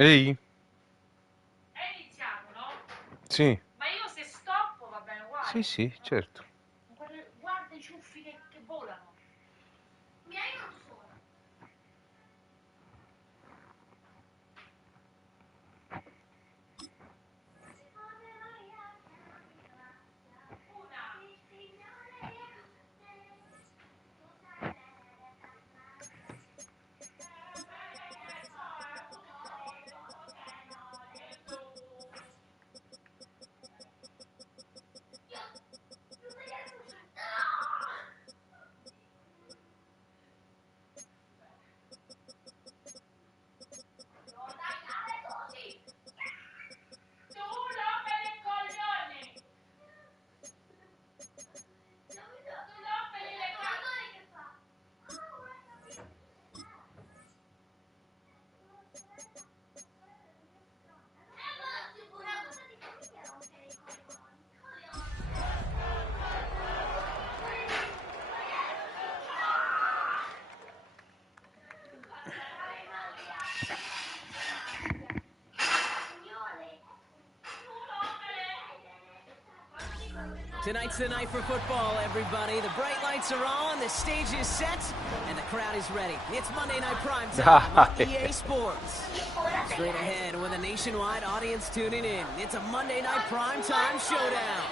Ehi? È iniziato, no? Sì. Ma io se stoppo va bene uguale. Sì, sì, certo. Guarda i ciuffi che volano. Mi hai non sono. Tonight's the night for football, everybody. The bright lights are on, the stage is set, and the crowd is ready. It's Monday Night Prime Time on EA Sports. Straight ahead with a nationwide audience tuning in. It's a Monday Night Prime Time showdown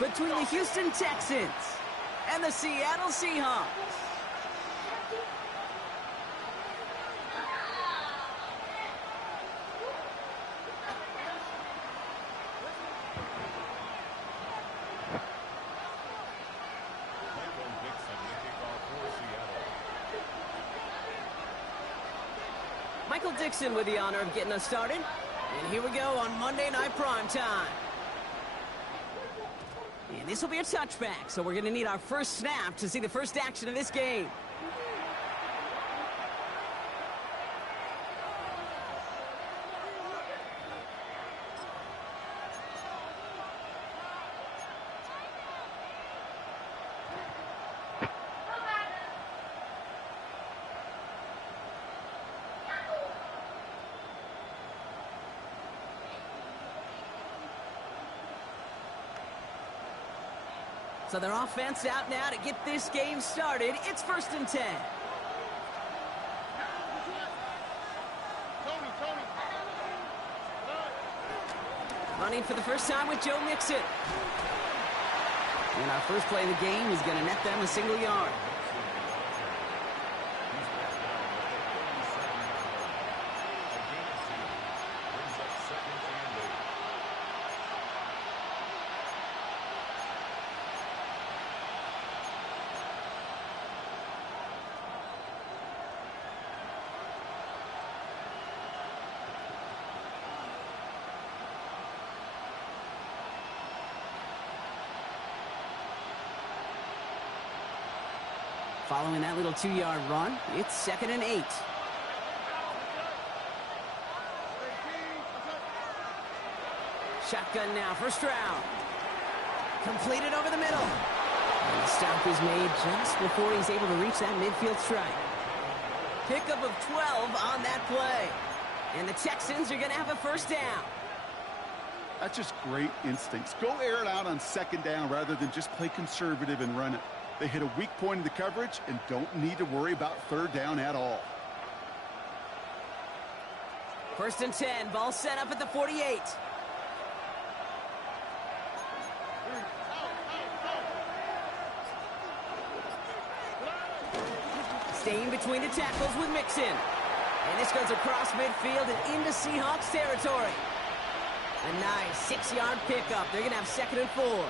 between the Houston Texans and the Seattle Seahawks. Michael Dixon with the honor of getting us started. And here we go on Monday Night Prime Time. And this will be a touchback, so we're going to need our first snap to see the first action of this game. So their offense out now to get this game started. It's 1st and 10. Running for the first time with Joe Mixon. And our first play of the game is going to net them a single yard. Following that little 2-yard run, it's 2nd and 8. Shotgun now, first round. Completed over the middle. And the stop is made just before he's able to reach that midfield strike. Pickup of 12 on that play. And the Texans are going to have a first down. That's just great instincts. Go air it out on 2nd down rather than just play conservative and run it. They hit a weak point in the coverage and don't need to worry about 3rd down at all. 1st and 10, ball set up at the 48. Staying between the tackles with Mixon. And this goes across midfield and into Seahawks territory. A nice 6-yard pickup. They're going to have 2nd and 4.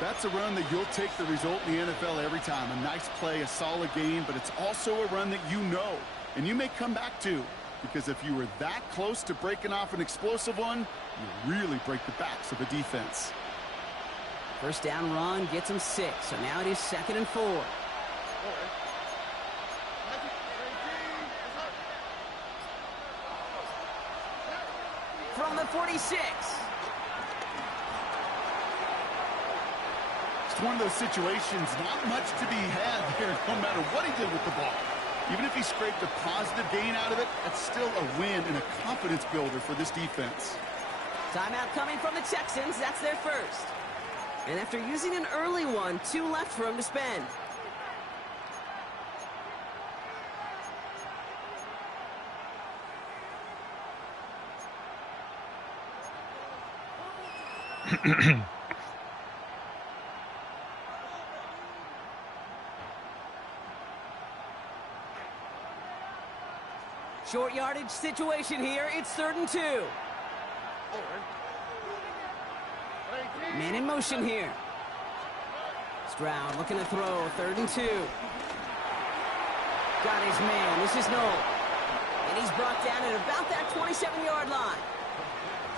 That's a run that you'll take the result in the NFL every time. A nice play, a solid game, but it's also a run that you know, and you may come back to. Because if you were that close to breaking off an explosive one, you really break the backs of the defense. First down run gets him 6, so now it is 2nd and 4. From the 46. It's one of those situations, not much to be had here, no matter what he did with the ball. Even if he scraped a positive gain out of it, that's still a win and a confidence builder for this defense. Timeout coming from the Texans. That's their first. And after using an early one, 2 left for him to spend. Short yardage situation here. It's 3rd and 2. Man in motion here. Stroud looking to throw. 3rd and 2. Got his man. This is Noel. And he's brought down at about that 27-yard line.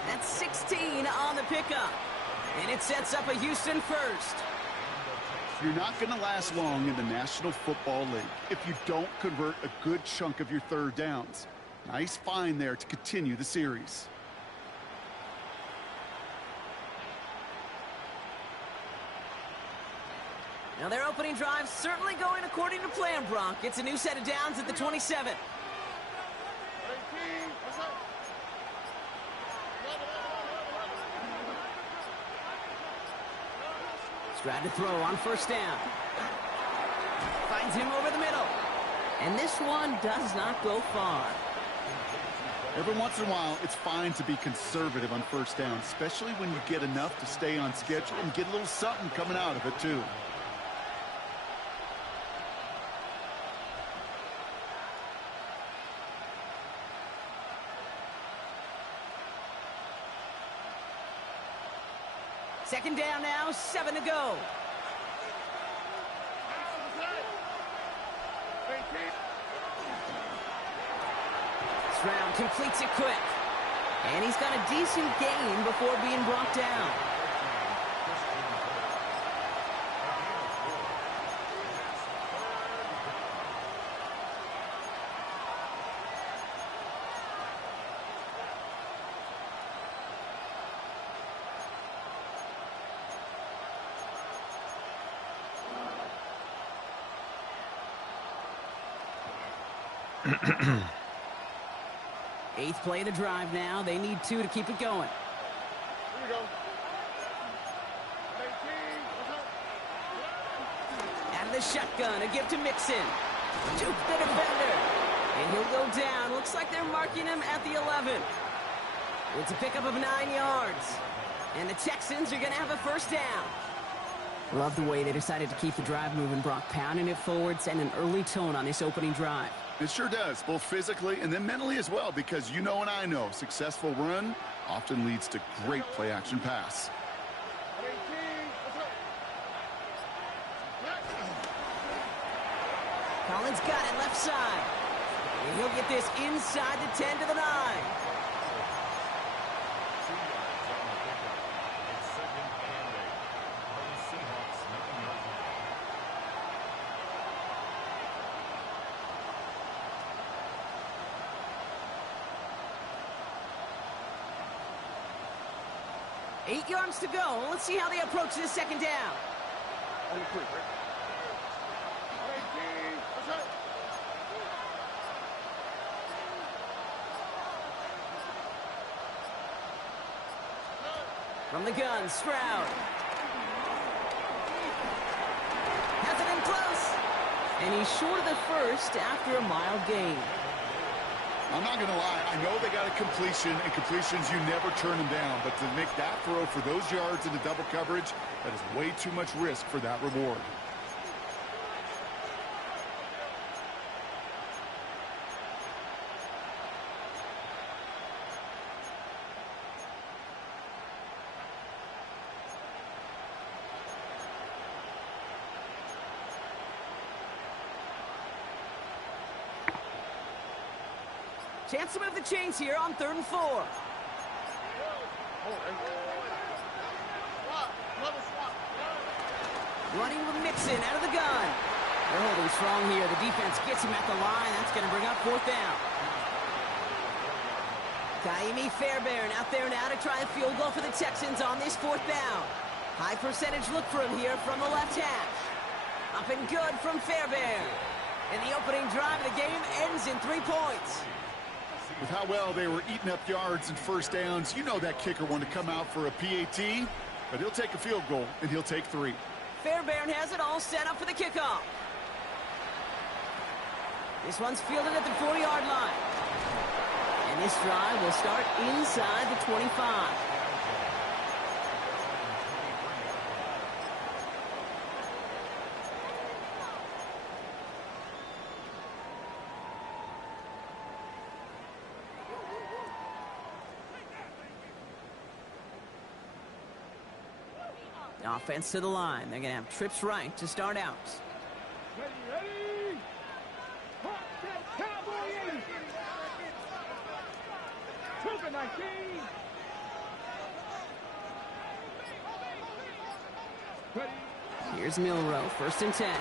That's 16 on the pickup. And it sets up a Houston first. You're not going to last long in the National Football League if you don't convert a good chunk of your 3rd downs. Nice find there to continue the series. Now their opening drive certainly going according to plan, Bronk. It's a new set of downs at the 27. Stroud to throw on 1st down. Finds him over the middle. And this one does not go far. Every once in a while, it's fine to be conservative on 1st down, especially when you get enough to stay on schedule and get a little something coming out of it, too. Second down now, 7 to go. Stroud completes it quick. And he's got a decent gain before being brought down. Eighth play of the drive now. They need 2 to keep it going. Here we go. 18. Out of the shotgun, a gift to Mixon. Juke the defender. And he'll go down. Looks like they're marking him at the 11. It's a pickup of 9 yards. And the Texans are going to have a first down. Love the way they decided to keep the drive moving, Brock. Pounding it forward, sending an early tone on this opening drive. It sure does, both physically and then mentally as well, because you know and I know successful run often leads to great play-action pass. Collins got it left side. And he'll get this inside the 10 to the 9. Eight yards to go. Let's see how they approach this second down. From the gun, Stroud. Has it in close. And he's short of the first after a mild gain. I'm not going to lie, I know they got a completion, and completions, you never turn them down. But to make that throw for those yards into double coverage, that is way too much risk for that reward. Chance to move the chains here on 3rd and 4. Running with Mixon out of the gun. They're holding strong here. The defense gets him at the line. That's going to bring up 4th down. Kaimi Fairbairn out there now to try a field goal for the Texans on this 4th down. High percentage look for him here from the left hash. Up and good from Fairbairn. And the opening drive of the game ends in 3 points. With how well they were eating up yards and first downs, you know that kicker wanted to come out for a PAT, but he'll take a field goal, and he'll take 3. Fairbairn has it all set up for the kickoff. This one's fielded at the 40-yard line. And this drive will start inside the 25. Offense to the line. They're going to have trips right to start out. Ready. Hot that cowboy 80. Took 19. Ready. Here's Milrow, 1st and 10.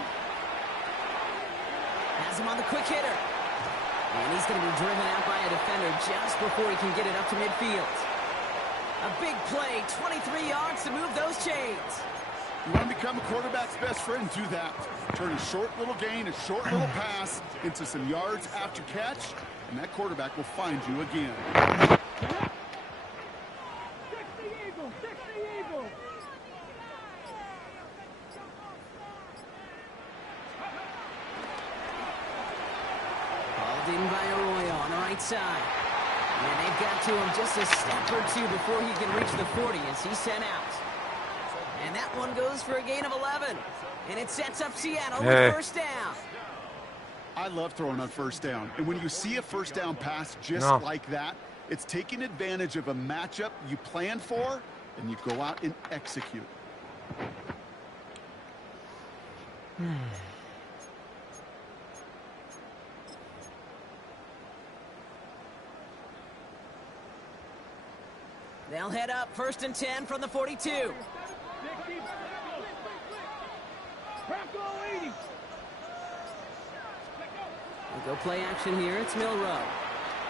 Has him on the quick hitter. And he's going to be driven out by a defender just before he can get it up to midfield. A big play, 23 yards to move those chains. You want to become a quarterback's best friend, do that. Turn a short little gain, a short little pass into some yards after catch, and that quarterback will find you again. 60 Eagles, 60 Eagles. Called in by Arroyo on the right side. And they've got to him just a step or 2 before he can reach the 40 as he's sent out. And that one goes for a gain of 11. And it sets up Seattle with 1st down. I love throwing on 1st down. And when you see a 1st down pass just like that, it's taking advantage of a matchup you plan for, and you go out and execute. They'll head up 1st and 10 from the 42. We'll go play action here. It's Milrow.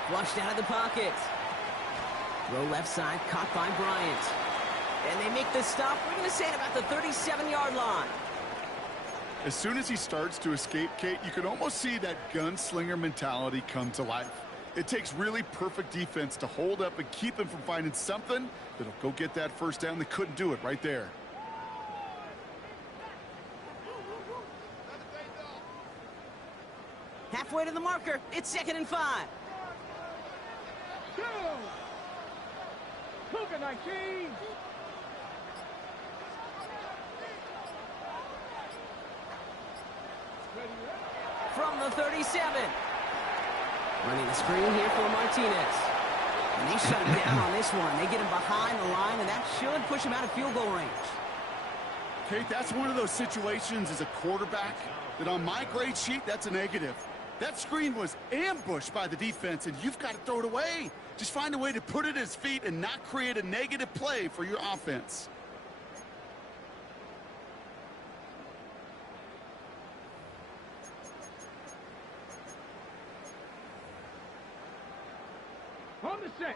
Flushed out of the pocket. Row left side, caught by Bryant. And they make the stop. We're going to say at about the 37-yard line. As soon as he starts to escape, Kate, you can almost see that gunslinger mentality come to life. It takes really perfect defense to hold up and keep him from finding something that'll go get that 1st down. They couldn't do it right there. Halfway to the marker. It's 2nd and 5. Go. Took 19. From the 37. Running the screen here for Martinez. And they shut him down on this one. They get him behind the line, and that should push him out of field goal range. Kate, that's one of those situations as a quarterback that on my grade sheet, that's a negative. That screen was ambushed by the defense, and you've got to throw it away. Just find a way to put it at his feet and not create a negative play for your offense.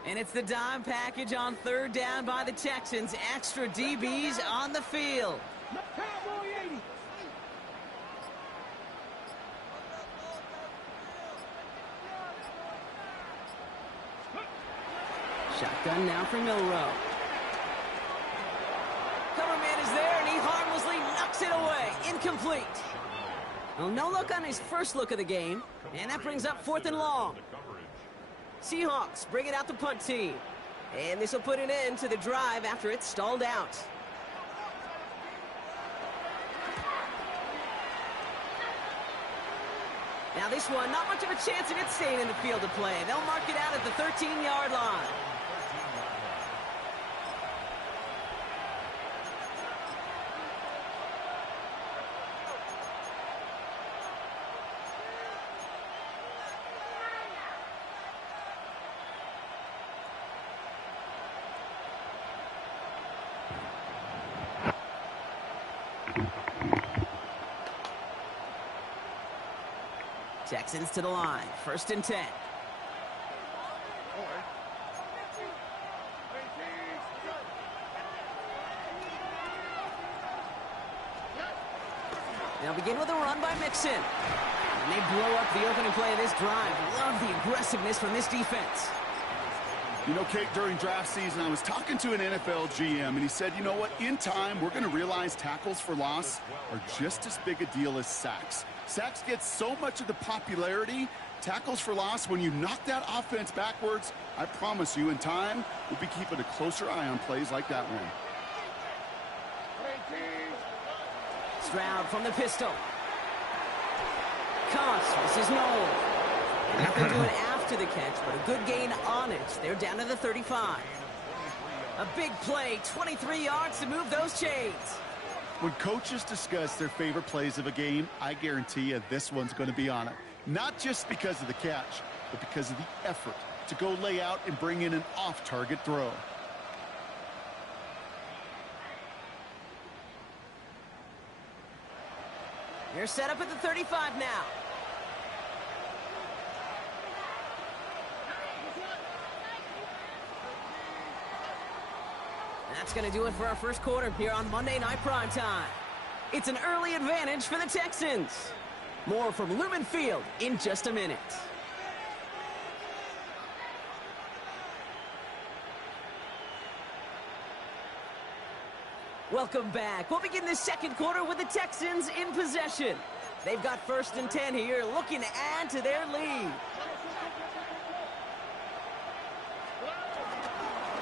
And it's the dime package on 3rd down by the Texans. Extra DBs on the field. Cowboy 80. Shotgun now for Milrow. Cover man is there, and he harmlessly knocks it away. Incomplete. Well, no look on his first look of the game, and that brings up 4th and long. Seahawks bring it out the punt team. And this will put an end to the drive after it's stalled out. Now this one, not much of a chance of it staying in the field of play. They'll mark it out at the 13-yard line. Texans to the line. 1st and 10. They'll begin with a run by Mixon. And they blow up the opening play of this drive. Love the aggressiveness from this defense. You know, Kate, during draft season, I was talking to an NFL GM, and he said, you know what, in time, we're going to realize tackles for loss are just as big a deal as sacks. Sacks get so much of the popularity. Tackles for loss, when you knock that offense backwards, I promise you, in time, we'll be keeping a closer eye on plays like that one. Stroud from the pistol. Cost misses Noel. Nothing doing after the catch, but a good gain on it. They're down to the 35. A big play, 23 yards to move those chains. When coaches discuss their favorite plays of a game, I guarantee you this one's going to be on it. Not just because of the catch, but because of the effort to go lay out and bring in an off-target throw. They're set up at the 35 now. That's going to do it for our first quarter here on Monday Night Primetime. It's an early advantage for the Texans. More from Lumen Field in just a minute. Welcome back. We'll begin the second quarter with the Texans in possession. They've got 1st and 10 here, looking to add to their lead.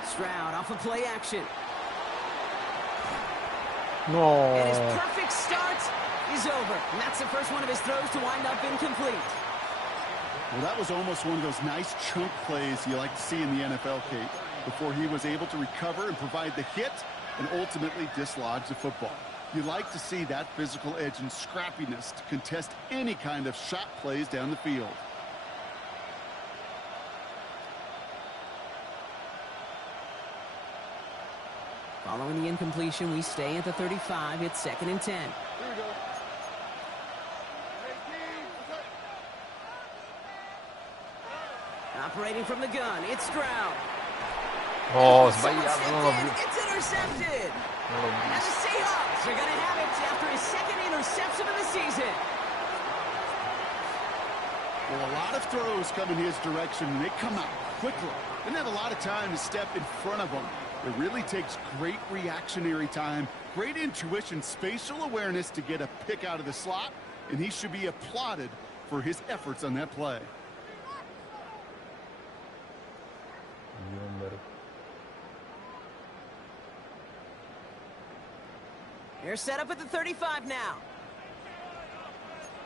Stroud off of play action. No. And his perfect start is over. And that's the first one of his throws to wind up incomplete. Well, that was almost one of those nice chunk plays you like to see in the NFL, Kate, before he was able to recover and provide the hit and ultimately dislodge the football. You like to see that physical edge and scrappiness to contest any kind of shot plays down the field. Following the incompletion, we stay at the 35. It's 2nd and 10. Operating from the gun, it's Stroud. Oh, sbagliato, non l'ho visto. It's intercepted. Non l'ho And the visto. Seahawks are going to have it after his 2nd interception of the season. Well, a lot of throws come in his direction, and they come out quickly. Didn't have a lot of time to step in front of them. It really takes great reactionary time, great intuition, spatial awareness to get a pick out of the slot, and he should be applauded for his efforts on that play. They're set up at the 35 now.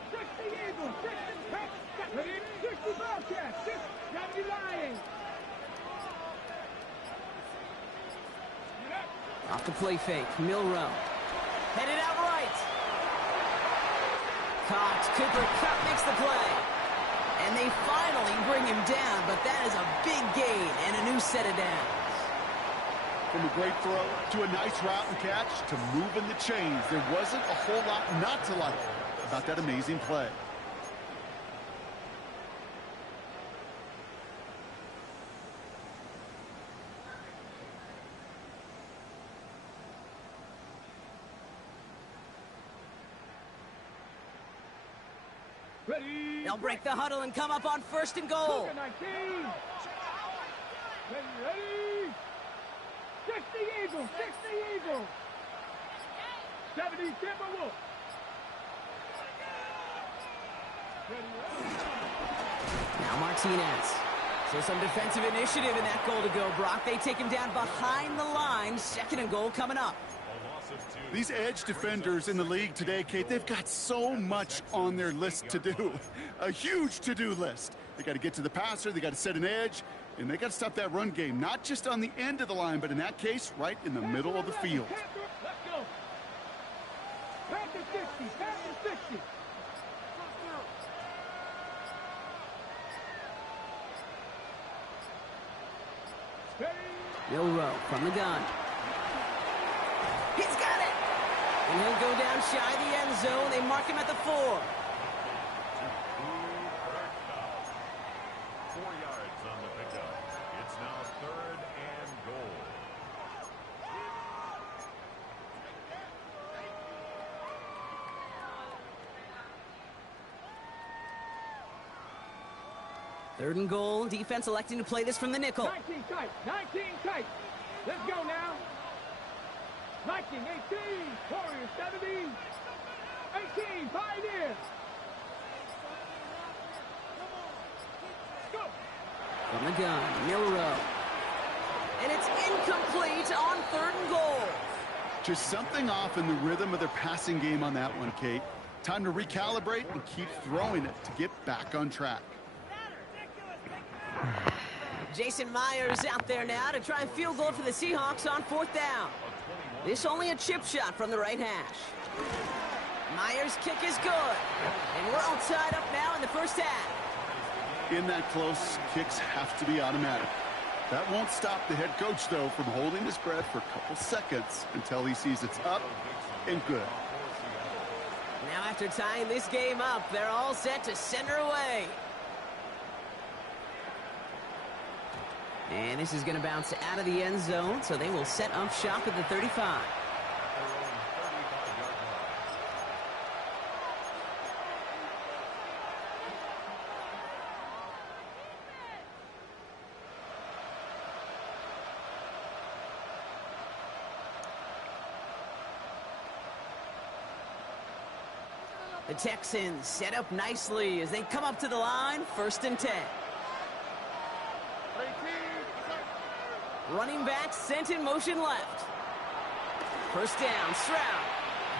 60 Eagles, 60 Bobcats, 60 Lions. Off the play fake, Milrow. Headed out right. Caught, Cooper Kupp makes the play. And they finally bring him down, but that is a big gain and a new set of downs. From a great throw to a nice route and catch to moving the chains. There wasn't a whole lot not to like about that amazing play. Ready. They'll break the huddle and come up on 1st and goal. 19. Ready. 60 Eagles, 60 Eagles. 70 Timberwolves. Now Martinez. So some defensive initiative in that goal to go, Brock. They take him down behind the line. 2nd and goal coming up. These edge defenders in the league today, Kate, they've got so much on their list to do. A huge to-do list. They got to get to the passer, they got to set an edge, and they got to stop that run game, not just on the end of the line, but in that case, right in the middle of the field. Let's go. Back to 60, back to 60. Milrow from the gun. He's got it! And he'll go down shy of the end zone. They mark him at the 4. 3rd and goal. Defense electing to play this from the nickel. 19 tight. 19 tight. Let's go now. 19, 18. Warriors 70. 18. Pioneers. Go. From the gun, Milrow. And it's incomplete on 3rd and goal. Just something off in the rhythm of their passing game on that one, Kate. Time to recalibrate and keep throwing it to get back on track. Jason Myers out there now to try and field goal for the Seahawks on 4th down. This only a chip shot from the right hash. Myers' kick is good. And we're all tied up now in the first half. In that close, kicks have to be automatic. That won't stop the head coach, though, from holding his breath for a couple seconds until he sees it's up and good. Now after tying this game up, they're all set to send her away. And this is going to bounce out of the end zone, so they will set up shop at the 35. The Texans set up nicely as they come up to the line, 1st and 10. Running back sent in motion left. 1st down, Stroud.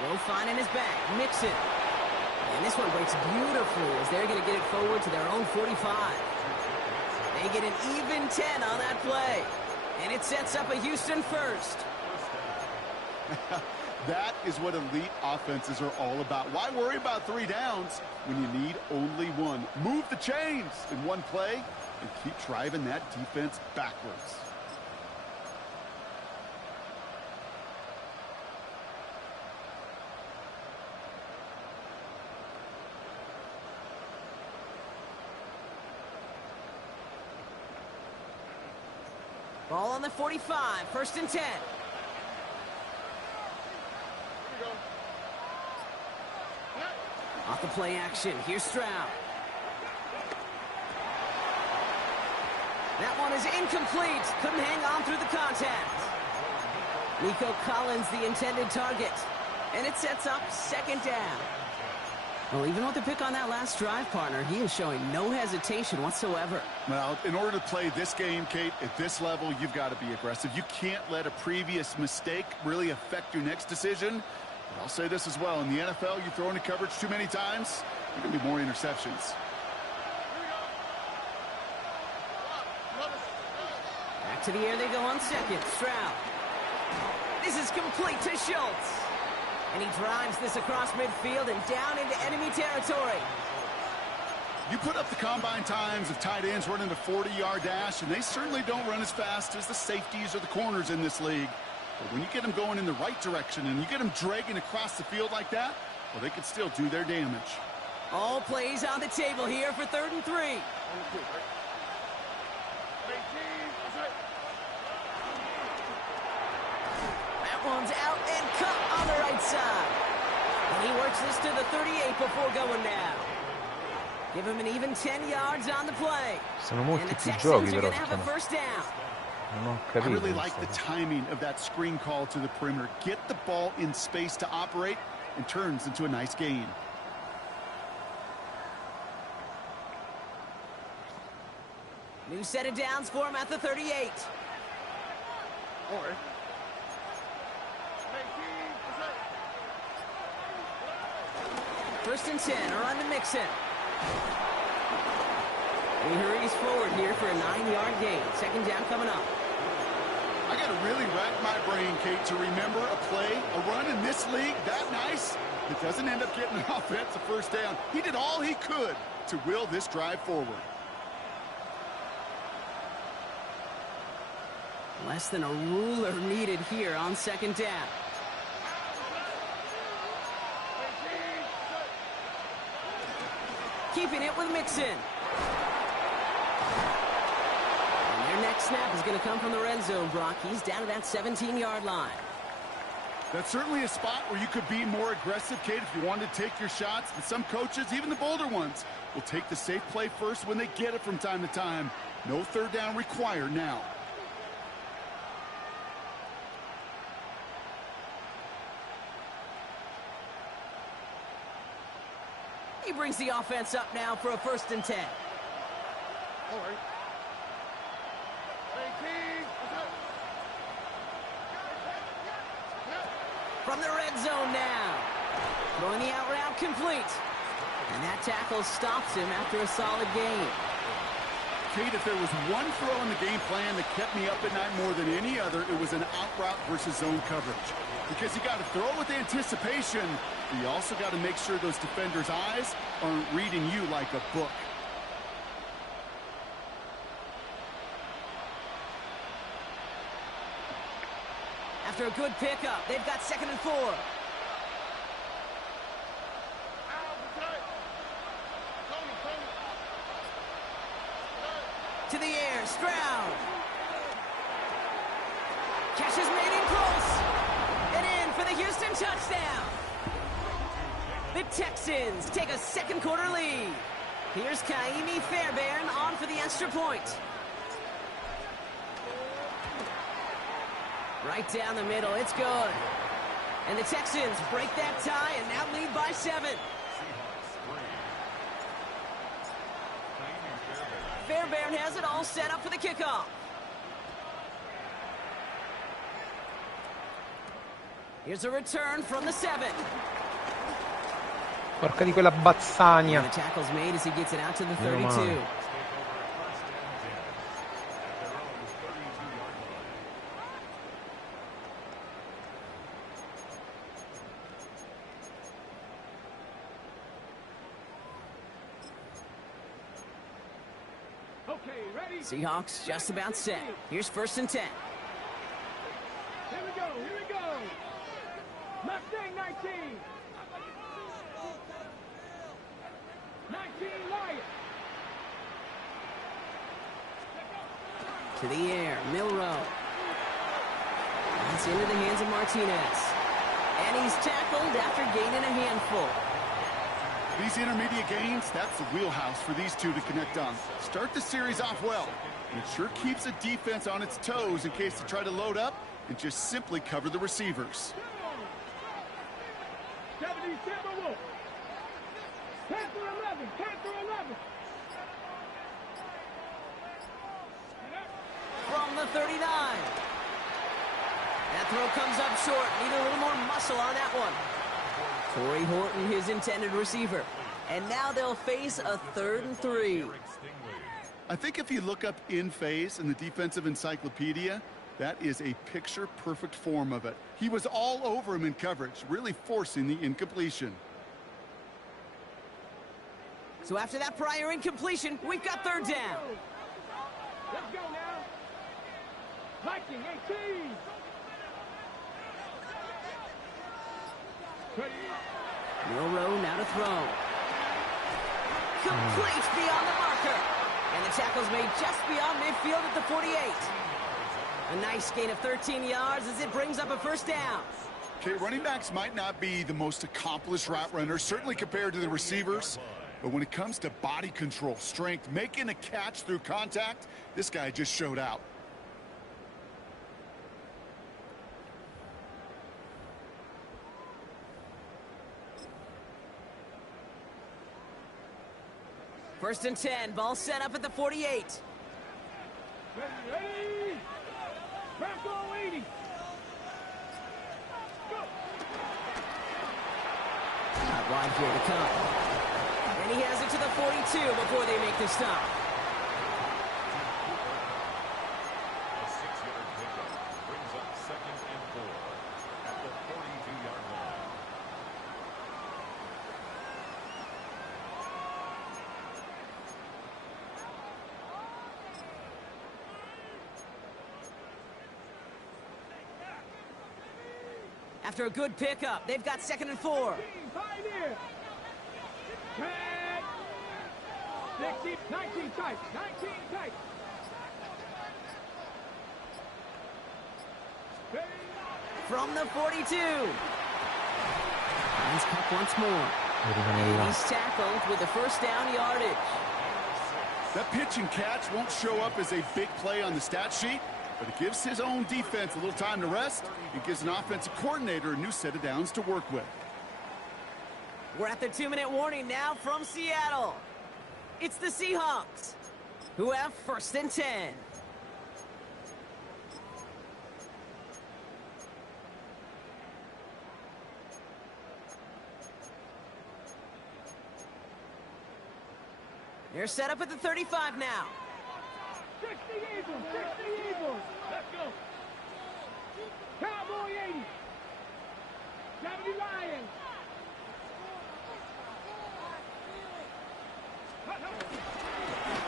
Will find in his back, Mixon. And this one breaks beautifully as they're going to get it forward to their own 45. They get an even 10 on that play. And it sets up a Houston 1st. That is what elite offenses are all about. Why worry about 3 downs when you need only 1? Move the chains in one play and keep driving that defense backwards. Ball on the 45, 1st and 10. Off the play action, here's Stroud. That one is incomplete. Couldn't hang on through the contact. Nico Collins, the intended target. And it sets up 2nd down. Well, even with the pick on that last drive, partner, he is showing no hesitation whatsoever. Well, in order to play this game, Kate, at this level, you've got to be aggressive. You can't let a previous mistake really affect your next decision. But I'll say this as well. In the NFL, you throw into coverage too many times, there are going to be more interceptions. Back to the air they go on 2nd. Stroud. This is complete to Schultz. And he drives this across midfield and down into enemy territory. You put up the combine times of tight ends running a 40-yard dash, and they certainly don't run as fast as the safeties or the corners in this league. But when you get them going in the right direction and you get them dragging across the field like that, well, they can still do their damage. All plays on the table here for 3rd and 3. That one's out and cut on the right side. And he works this to the 38 before going down. Give him an even 10 yards on the play. Sono molti And the più Texans giochi are però going to have a 1st down. non ho I capito. really like the timing of that screen call to the perimeter. Get the ball in space to operate and turns into a nice gain. New set of downs for him at the 38. First and 10, around to Mixon. He hurries forward here for a 9-yard gain. 2nd down coming up. I got to really rack my brain, Kate, to remember a play, a run in this league that nice that doesn't end up getting an offensive 1st down. He did all he could to will this drive forward. Less than a ruler needed here on 2nd down. Keeping it with Mixon. And their next snap is going to come from the red zone, Brock. He's down to that 17-yard line. That's certainly a spot where you could be more aggressive, Kate, if you wanted to take your shots. And some coaches, even the bolder ones, will take the safe play first when they get it from time to time. No third down required now. He brings the offense up now for a 1st and 10. All right. From the red zone now. Throwing the out route complete. And that tackle stops him after a solid gain. Kate, if there was one throw in the game plan that kept me up at night more than any other, it was an out route versus zone coverage. Because you got to throw with anticipation, but you also got to make sure those defenders' eyes aren't reading you like a book. After a good pickup, they've got 2nd and 4. To the air, Stroud. Catch is made in close. And in for the Houston touchdown. The Texans take a 2nd quarter lead. Here's Kaimi Fairbairn on for the extra point. Right down the middle, it's good. And the Texans break that tie and now lead by 7. Fairbairn has it all set up for the kickoff. Here's a return from the 7. Porca di quella bazzagna. And the tackle's made as he gets it out to the 32. Okay, ready? Seahawks just about set. Here's 1st and 10. Here we go, here we go. Mustang 19. 19 Lion. To the air, Milrow. That's into the hands of Martinez. And he's tackled after gaining a handful. These intermediate gains, that's the wheelhouse for these two to connect on. Start the series off well. It sure keeps a defense on its toes in case they try to load up and just simply cover the receivers. 77 Wolf. 10 for 11, 10 for 11. From the 39. That throw comes up short. Need a little more muscle on that one. Torrey Horton, his intended receiver. And now they'll face a 3rd and 3. I think if you look up in phase in the defensive encyclopedia, that is a picture-perfect form of it. He was all over him in coverage, really forcing the incompletion. So after that prior incompletion, we've got 3rd down. Let's go now. Viking 18. Milrow now to throw. Complete beyond the marker. And the tackle's made just beyond midfield at the 48. A nice gain of 13 yards as it brings up a 1st down. Okay, running backs might not be the most accomplished route runners, certainly compared to the receivers. But when it comes to body control, strength, making a catch through contact, this guy just showed out. First and 10, ball set up at the 48. Ready? Bronco 80. Go. Out wide here to come. And he has it to the 42 before they make the stop. A 6-yard pickup brings up 2nd and 4 at the 42-yard line. After a good pickup, they've got 2nd and 4. Pioneer. 16, 19 tight, 19 tight. from the 42. Lions cut once more. He's tackled with the first down yardage. That pitch and catch won't show up as a big play on the stat sheet, but it gives his own defense a little time to rest. It gives an offensive coordinator a new set of downs to work with. We're at the 2-minute warning now from Seattle. It's the Seahawks, who have 1st and 10. They're set up at the 35 now. 60 Eagles, 60 Eagles. Let's go. Cowboy 80. 70 Lions.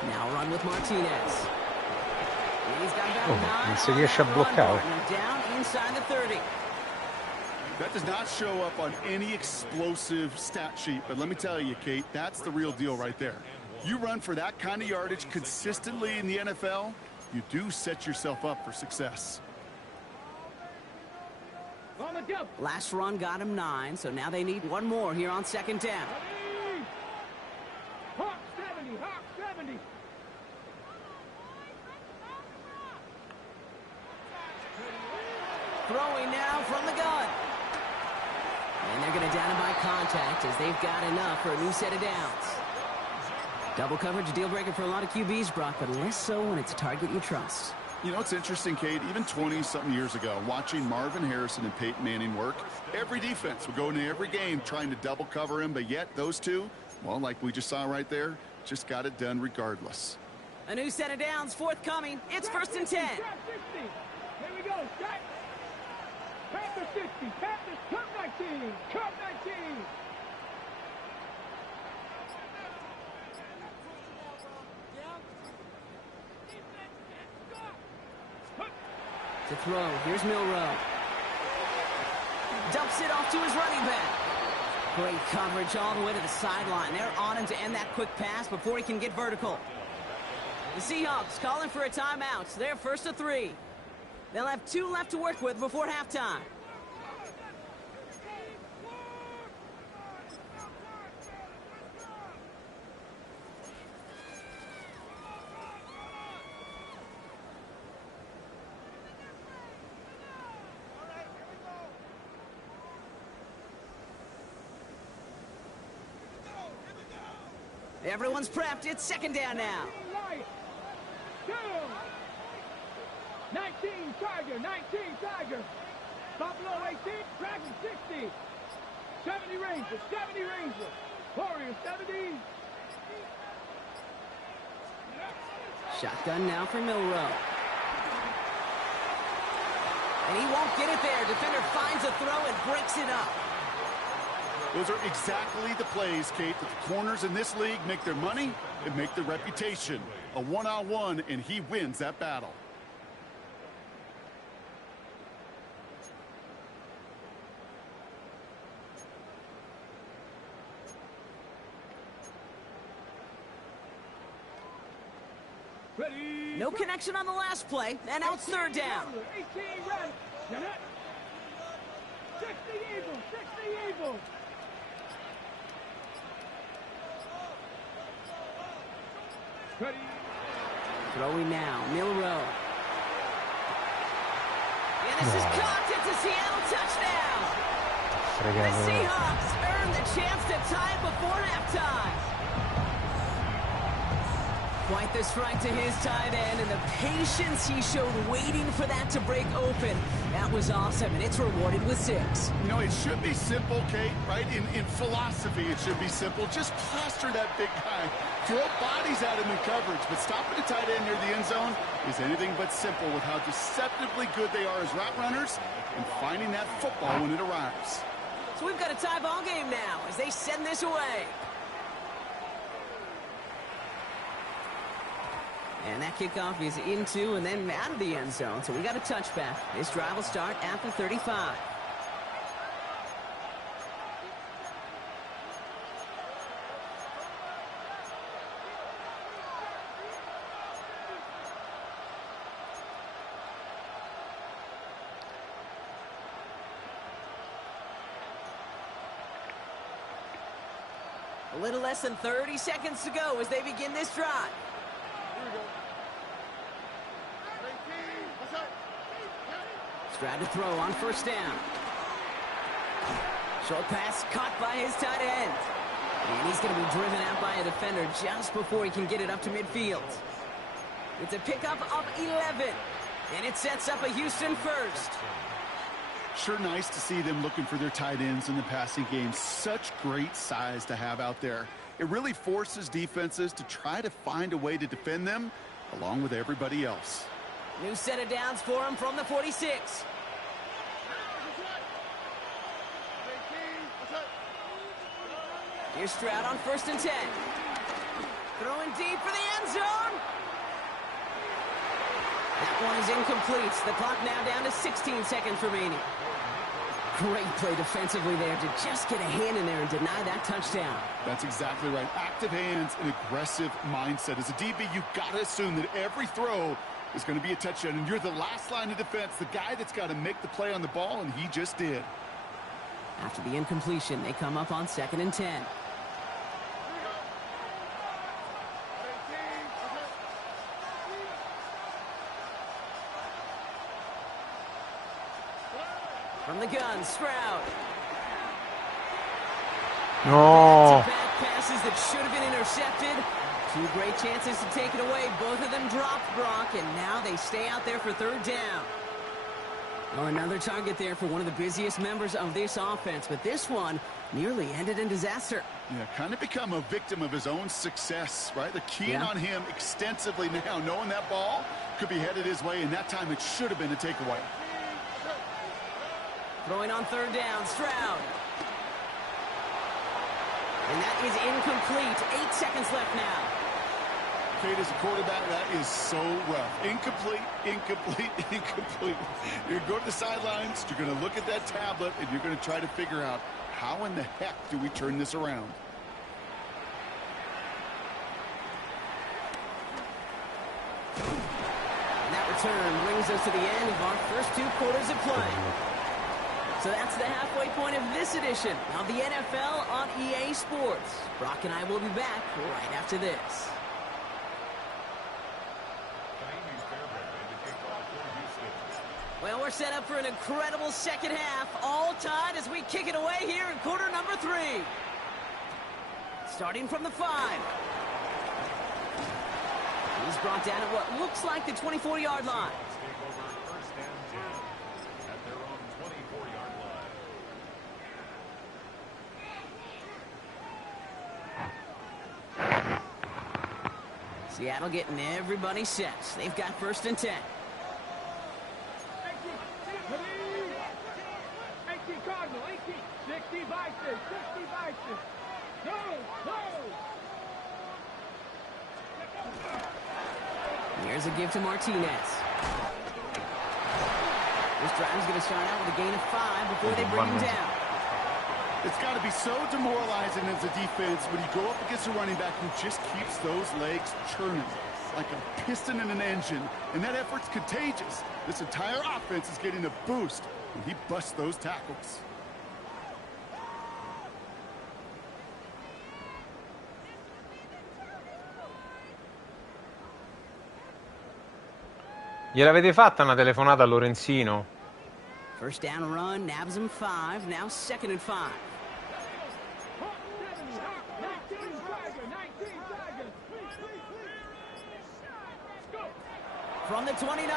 Now run with Martinez. He's got about non 9 si riesce a bloccare. down inside the 30. That does not show up on any explosive stat sheet, but let me tell you, Kate, that's the real deal right there. You run for that kind of yardage consistently in the NFL, you do set yourself up for success. On the jump. Last run got him 9, so now they need one more here on 2nd down. Hawk 70, Hawk 70. Throwing now from the gun. And they're going to down him by contact as they've got enough for a new set of downs. Double coverage, deal breaker for a lot of QBs, Brock, but less so when it's a target you trust. You know, it's interesting, Kate, even 20-something years ago, watching Marvin Harrison and Peyton Manning work, every defense would go into every game trying to double cover him, but yet those two, well, like we just saw right there, just got it done regardless. A new set of downs forthcoming. It's 1st and 10. Trap 60. Here we go. Strike. Panthers 60. Panthers Cup 19. Cup 19. To throw, here's Milrow. Dumps it off to his running back. Great coverage all the way to the sideline. They're on him to end that quick pass before he can get vertical. The Seahawks calling for a timeout. So they're 1st and 3. They'll have 2 left to work with before halftime. Everyone's prepped. It's 2nd down now. 19 Tiger, 19 Tiger. Buffalo 18, Dragon 60. 70 Rangers, 70 Rangers. Warriors 70. Shotgun now for Milrow. And he won't get it there. Defender finds a throw and breaks it up. Those are exactly the plays, Kate, that the corners in this league make their money and make their reputation. A one-on-one, and he wins that battle. Ready. No connection on the last play, and now it's 3rd down. 18 ready. 60 Eagles, 60 Eagles. Ready. Throwing now, Milrow. And this is caught. It's a Seattle touchdown. The Seahawks earn the chance to tie it before halftime. Quite the strike to his tight end, and the patience he showed waiting for that to break open. That was awesome, and it's rewarded with 6. You know, it should be simple, Kate, right? In philosophy, it should be simple. Just plaster that big guy. Throw bodies at him in coverage, but stopping the tight end near the end zone is anything but simple with how deceptively good they are as route runners and finding that football when it arrives. So we've got a tie ball game now as they send this away. And that kickoff is into and then out of the end zone. So we got a touchback. This drive will start at the 35. A little less than 30 seconds to go as they begin this drive. Stroud to throw on first down. Short pass caught by his tight end. And he's going to be driven out by a defender just before he can get it up to midfield. It's a pickup of 11. And it sets up a Houston first. Sure nice to see them looking for their tight ends in the passing game. Such great size to have out there. It really forces defenses to try to find a way to defend them along with everybody else. New set of downs for him from the 46. Here's Stroud on first and 10. Throwing deep for the end zone. That one is incomplete. The clock now down to 16 seconds remaining. Great play defensively there to just get a hand in there and deny that touchdown. That's exactly right. Active hands and aggressive mindset. As a DB, you've got to assume that every throw is going to be a touchdown. And you're the last line of defense, the guy that's got to make the play on the ball, and he just did. After the incompletion, they come up on second and 10. From the gun, Stroud. No. Back passes that should have been intercepted. Two great chances to take it away. Both of them dropped, Brock, and now they stay out there for third down. Well, another target there for one of the busiest members of this offense, but this one nearly ended in disaster. Yeah, kind of become a victim of his own success, right? They're keying on him extensively now, knowing that ball could be headed his way, and that time it should have been a takeaway. Throwing on third down, Stroud. And that is incomplete. 8 seconds left now. Kate, as a quarterback, that is so rough. Incomplete, incomplete, incomplete. You're going to go to the sidelines, you're going to look at that tablet, and you're going to try to figure out how in the heck do we turn this around. And that return brings us to the end of our first 2 quarters of play. So that's the halfway point of this edition of the NFL on EA Sports. Brock and I will be back right after this. Well, we're set up for an incredible second half. All tied as we kick it away here in quarter number 3. Starting from the 5. He's brought down at what looks like the 24-yard line. Seattle getting everybody set. They've got first and 10. 18 Cardinal, 18, 60 Vikings, 60 Vikings. Go, go! Here's a give to Martinez. This drive is going to start out with a gain of 5 before they bring him down. It's got to be so demoralizing as a defense when you go up against a running back who just keeps those legs churning like a piston in an engine, and that effort's contagious. This entire offense is getting a boost when he busts those tackles. Gliel'avete fatta una telefonata a Lorenzino? First down run, nabs him 5, now second and 5. From the 29.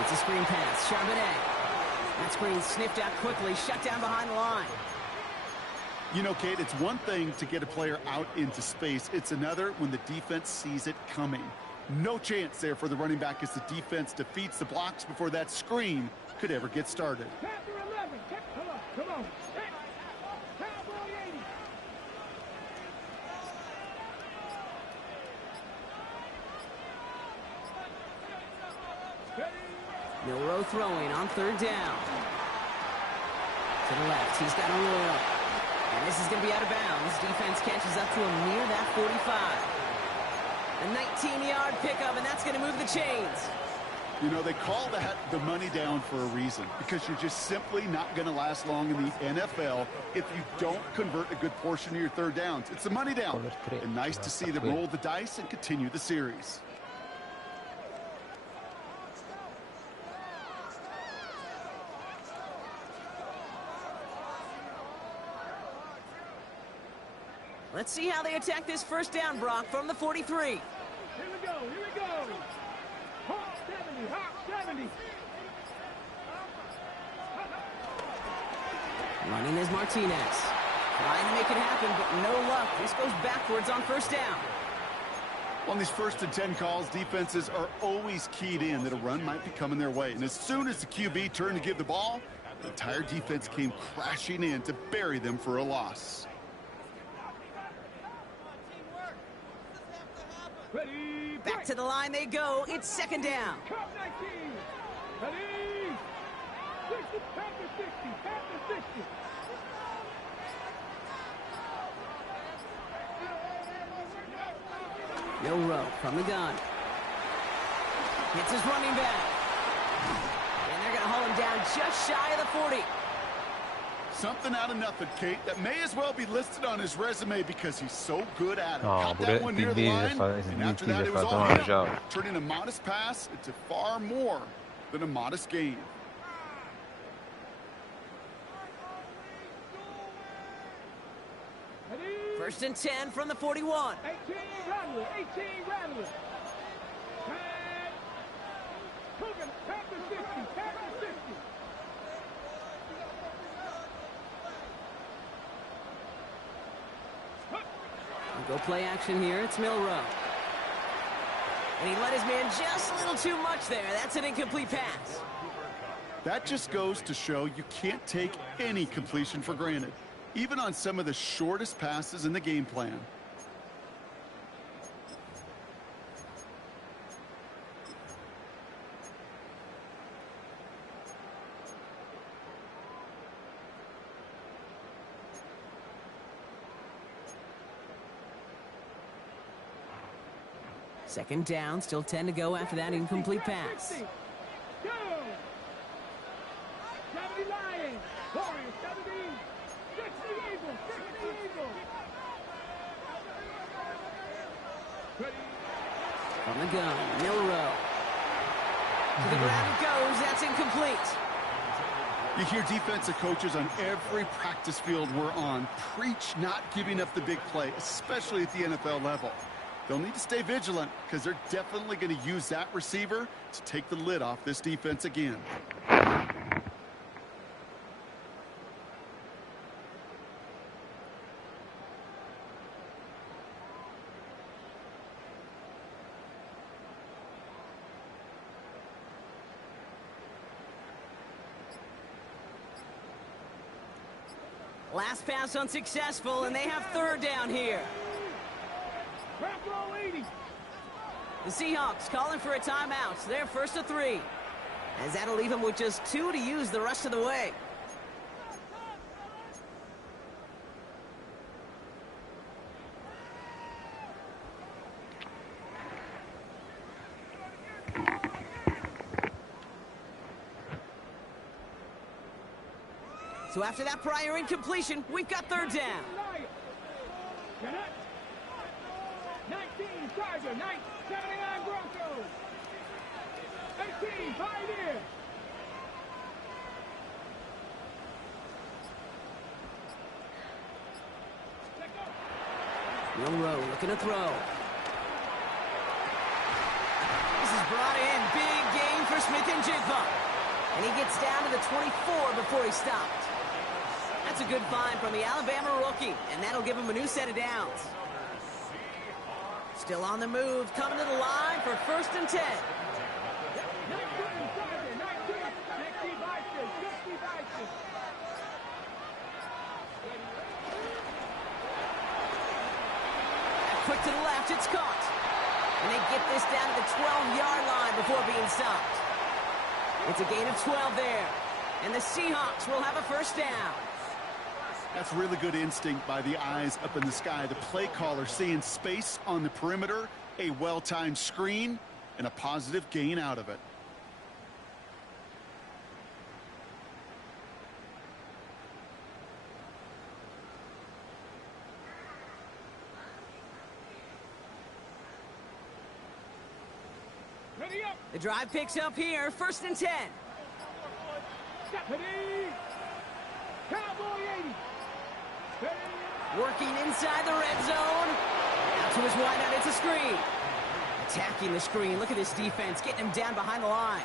It's a screen pass, Charbonnet. That screen sniffed out quickly, shut down behind the line. You know, Kate, it's one thing to get a player out into space. It's another when the defense sees it coming. No chance there for the running back as the defense defeats the blocks before that screen could ever get started. Chapter 11. Come on. Cowboy 80. Milroe throwing on third down. To the left, he's got a Royal. And this is going to be out of bounds. Defense catches up to him near that 45. A 19-yard pickup, and that's going to move the chains. You know, they call that the money down for a reason, because you're just simply not going to last long in the NFL if you don't convert a good portion of your third downs. It's the money down. And nice to see them roll the dice and continue the series. Let's see how they attack this first down, Brock, from the 43. Here we go, here we go. Hawk 70, Hawk 70. Running is Martinez. Trying to make it happen, but no luck. This goes backwards on first down. On these 1st and 10 calls, defenses are always keyed in that a run might be coming their way. And as soon as the QB turned to give the ball, the entire defense came crashing in to bury them for a loss. Ready, Back to the line they go. It's second down. Cup 19. Ready. 60, back to 60, back to 60. Milrow from the gun. Hits his running back. And they're going to haul him down just shy of the 40. Something out of nothing, Kate, that may as well be listed on his resume because he's so good at it. No, Caught pure that one near the Didi line, and after that it was all una him, giocca. turning a modest pass into far more than a modest gain. Ready. 1st and 10 from the 41. 18 Rattler, 18 Rattler. Tag. Coogan, back to 60, back to 60. Go play action here. It's Milrow. And he let his man just a little too much there. That's an incomplete pass. That just goes to show you can't take any completion for granted, even on some of the shortest passes in the game plan. Second down, still 10 to go after that incomplete pass. 60. Go. 70 Lions. Warriors, 70. 60 Eagles, 60 Eagles. Ready. From the gun, Milrow. To the ground it goes. That's incomplete. You hear defensive coaches on every practice field we're on preach not giving up the big play, especially at the NFL level. They'll need to stay vigilant because they're definitely going to use that receiver to take the lid off this defense again. Last pass unsuccessful, and they have third down here. Back row 80. The Seahawks calling for a timeout. They're 1st to 3. As that'll leave them with just 2 to use the rest of the way. So after that prior incompletion, we've got third down. 19 Tiger, 79 Broncos. 18 Pioneer. Milrow looking to throw. This is brought in. Big gain for Smith and Jigba. And he gets down to the 24 before he stopped. That's a good find from the Alabama rookie, and that'll give him a new set of downs. Still on the move, coming to the line for 1st and 10. 19 Tiger, 19. 60 Bison, 60 Bison. Quick to the left, it's caught. And they get this down to the 12-yard line before being stopped. It's a gain of 12 there. And the Seahawks will have a first down. That's really good instinct by the eyes up in the sky. The play caller seeing space on the perimeter, a well-timed screen, and a positive gain out of it. The drive picks up here, 1st and 10. Cowboy 80. Working inside the red zone. Out to his wideout, it's a screen. Attacking the screen. Look at this defense, getting him down behind the line.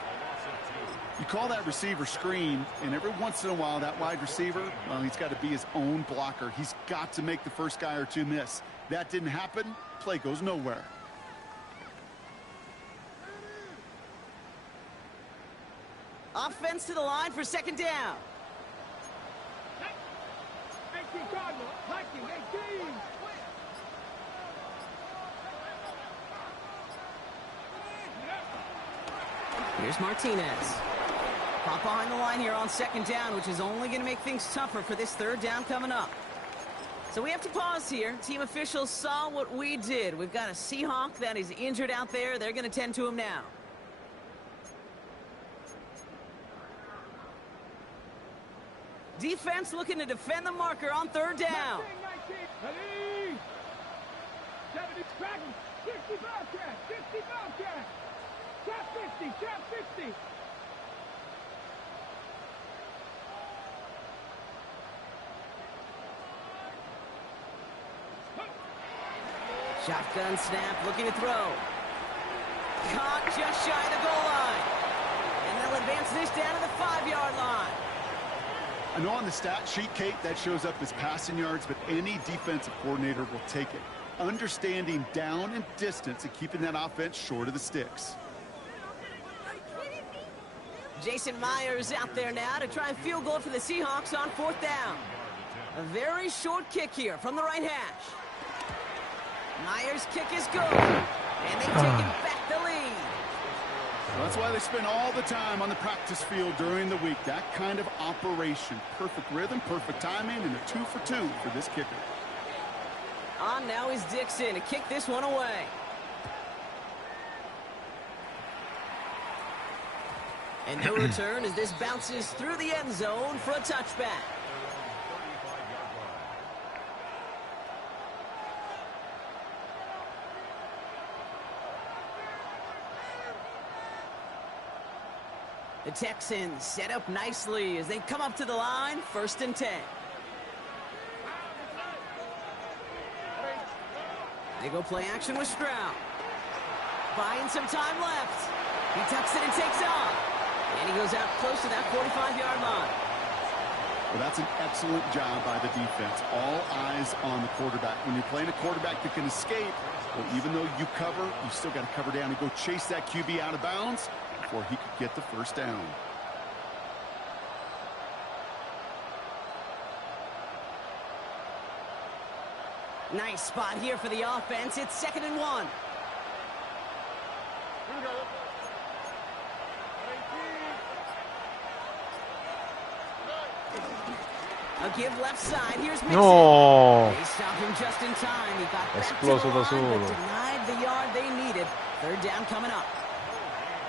You call that receiver screen, and every once in a while, that wide receiver, well, he's got to be his own blocker. He's got to make the first guy or two miss. That didn't happen. Play goes nowhere. Offense to the line for 2nd down. 18 Cardinal, hiking 18. Here's Martinez. Pop behind the line here on 2nd down, which is only going to make things tougher for this 3rd down coming up. So we have to pause here. Team officials saw what we did. We've got a Seahawk that is injured out there. They're going to tend to him now. Defense looking to defend the marker on 3rd down. 70 Dragons, 60 Bobcat, 60 Bobcat. Trap 50, trap 50. Shotgun snap, looking to throw. Caught just shy of the goal line. And they'll advance this down to the 5-yard line. I know on the stat sheet, Kate, that shows up as passing yards, but any defensive coordinator will take it. Understanding down and distance and keeping that offense short of the sticks. Jason Myers out there now to try and field goal for the Seahawks on 4th down. A very short kick here from the right hash. Myers' kick is good. And they've taken back the lead. That's why they spend all the time on the practice field during the week. That kind of operation. Perfect rhythm, perfect timing, and a 2 for 2 for this kicker. On now is Dixon to kick this one away. And no return as this bounces through the end zone for a touchback. The Texans set up nicely as they come up to the line, 1st and 10. They go play action with Stroud. Buying some time left. He tucks it and takes off. And he goes out close to that 45-yard line. Well, that's an excellent job by the defense. All eyes on the quarterback. When you're playing a quarterback that can escape, well, even though you cover, you still got to cover down and go chase that QB out of bounds before he could get the 1st down. Nice spot here for the offense. It's 2nd and 1. A give left side. Here's Mixon. No! They stopped him just in time. He got back to Esploso the da line, solo. but denied the yard they needed. 3rd down coming up.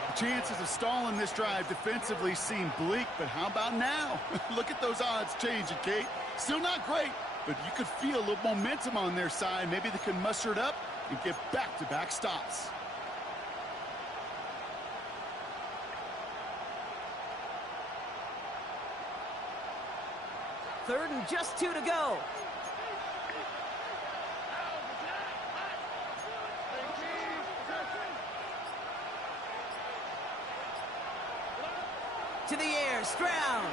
The chances of stalling this drive defensively seem bleak, but how about now? Look at those odds changing, Kate. Still not great, but you could feel a little momentum on their side. Maybe they can muster it up and get back-to-back stops. Third and just 2 to go. To the air, Stroud.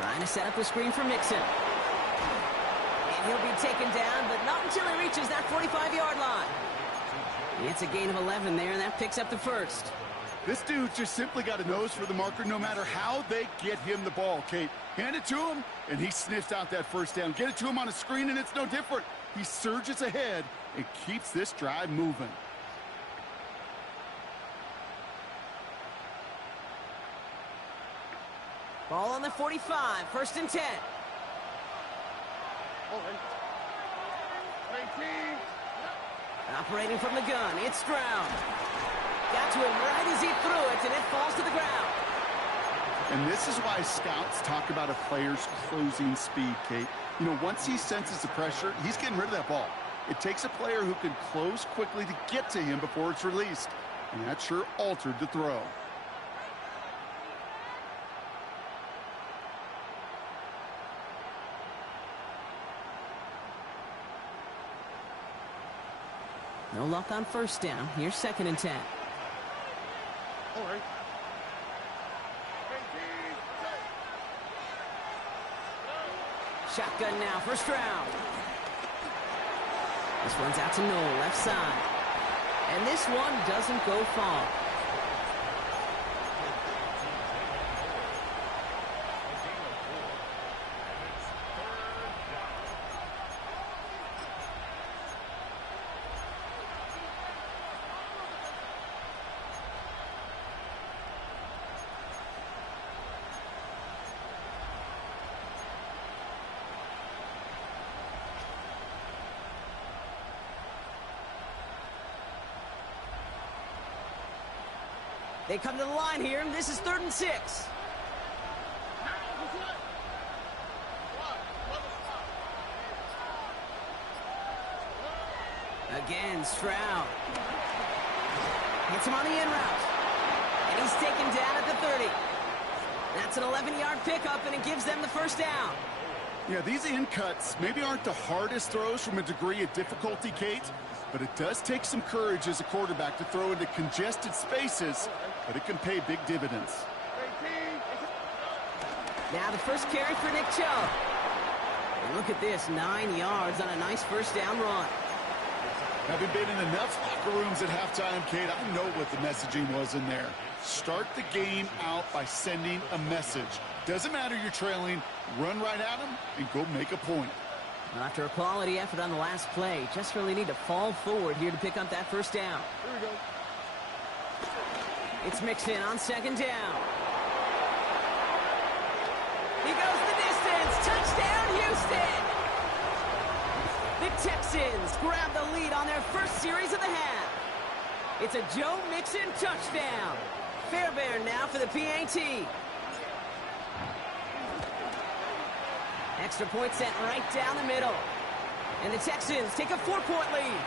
Trying to set up the screen for Mixon. And he'll be taken down, but not until he reaches that 45-yard line. It's a gain of 11 there, and that picks up the 1st. This dude just simply got a nose for the marker no matter how they get him the ball, Kate. Hand it to him, and he sniffs out that 1st down. Get it to him on a screen, and it's no different. He surges ahead and keeps this drive moving. Ball on the 45, 1st and 10. Operating from the gun, it's Stroud. Got to him right as he threw it, and it falls to the ground. And this is why scouts talk about a player's closing speed, Kate. You know, once he senses the pressure, he's getting rid of that ball. It takes a player who can close quickly to get to him before it's released. And that sure altered the throw. No luck on first down. Here's 2nd and 10. All right. Shotgun now, first round. This one's out to Noel, left side. And this one doesn't go far. They come to the line here. This is 3rd and 6. Again, Stroud. Hits him on the in route. And he's taken down at the 30. That's an 11-yard pickup, and it gives them the first down. Yeah, these in cuts maybe aren't the hardest throws from a degree of difficulty, Kate, but it does take some courage as a quarterback to throw into congested spaces, but it can pay big dividends. Now the first carry for Nick Chubb. And look at this, 9 yards on a nice first down run. Having been in enough locker rooms at halftime, Kate, I know what the messaging was in there. Start the game out by sending a message. Doesn't matter you're trailing, run right at them and go make a point. After a quality effort on the last play, just really need to fall forward here to pick up that first down. Here we go. It's Mixon on 2nd down. He goes the distance. Touchdown, Houston! The Texans grab the lead on their first series of the half. It's a Joe Mixon touchdown. Fairbairn now for the PAT. Extra point sent right down the middle. And the Texans take a 4-point lead.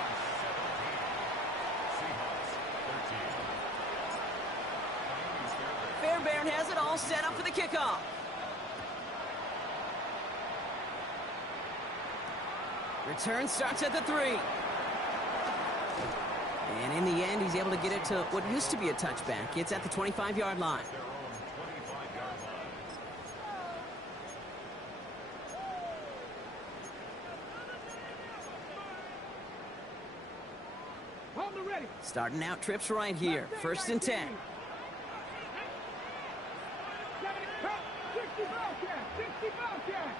Fairbairn has it all set up for the kickoff. Return starts at the 3. And in the end, he's able to get it to what used to be a touchback. It's at the 25-yard line. Starting out trips right here. 1st and 10. 60 Bobcat.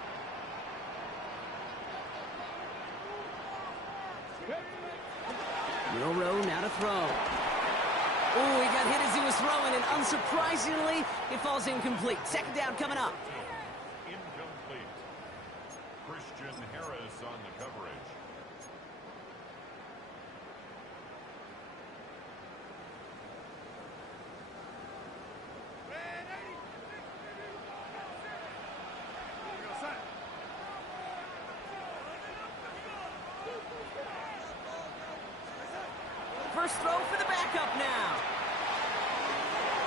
Milrow now to throw. Oh, he got hit as he was throwing, and unsurprisingly, it falls incomplete. 2nd down coming up. Incomplete. Christian Harris on the coverage. First throw for the backup now.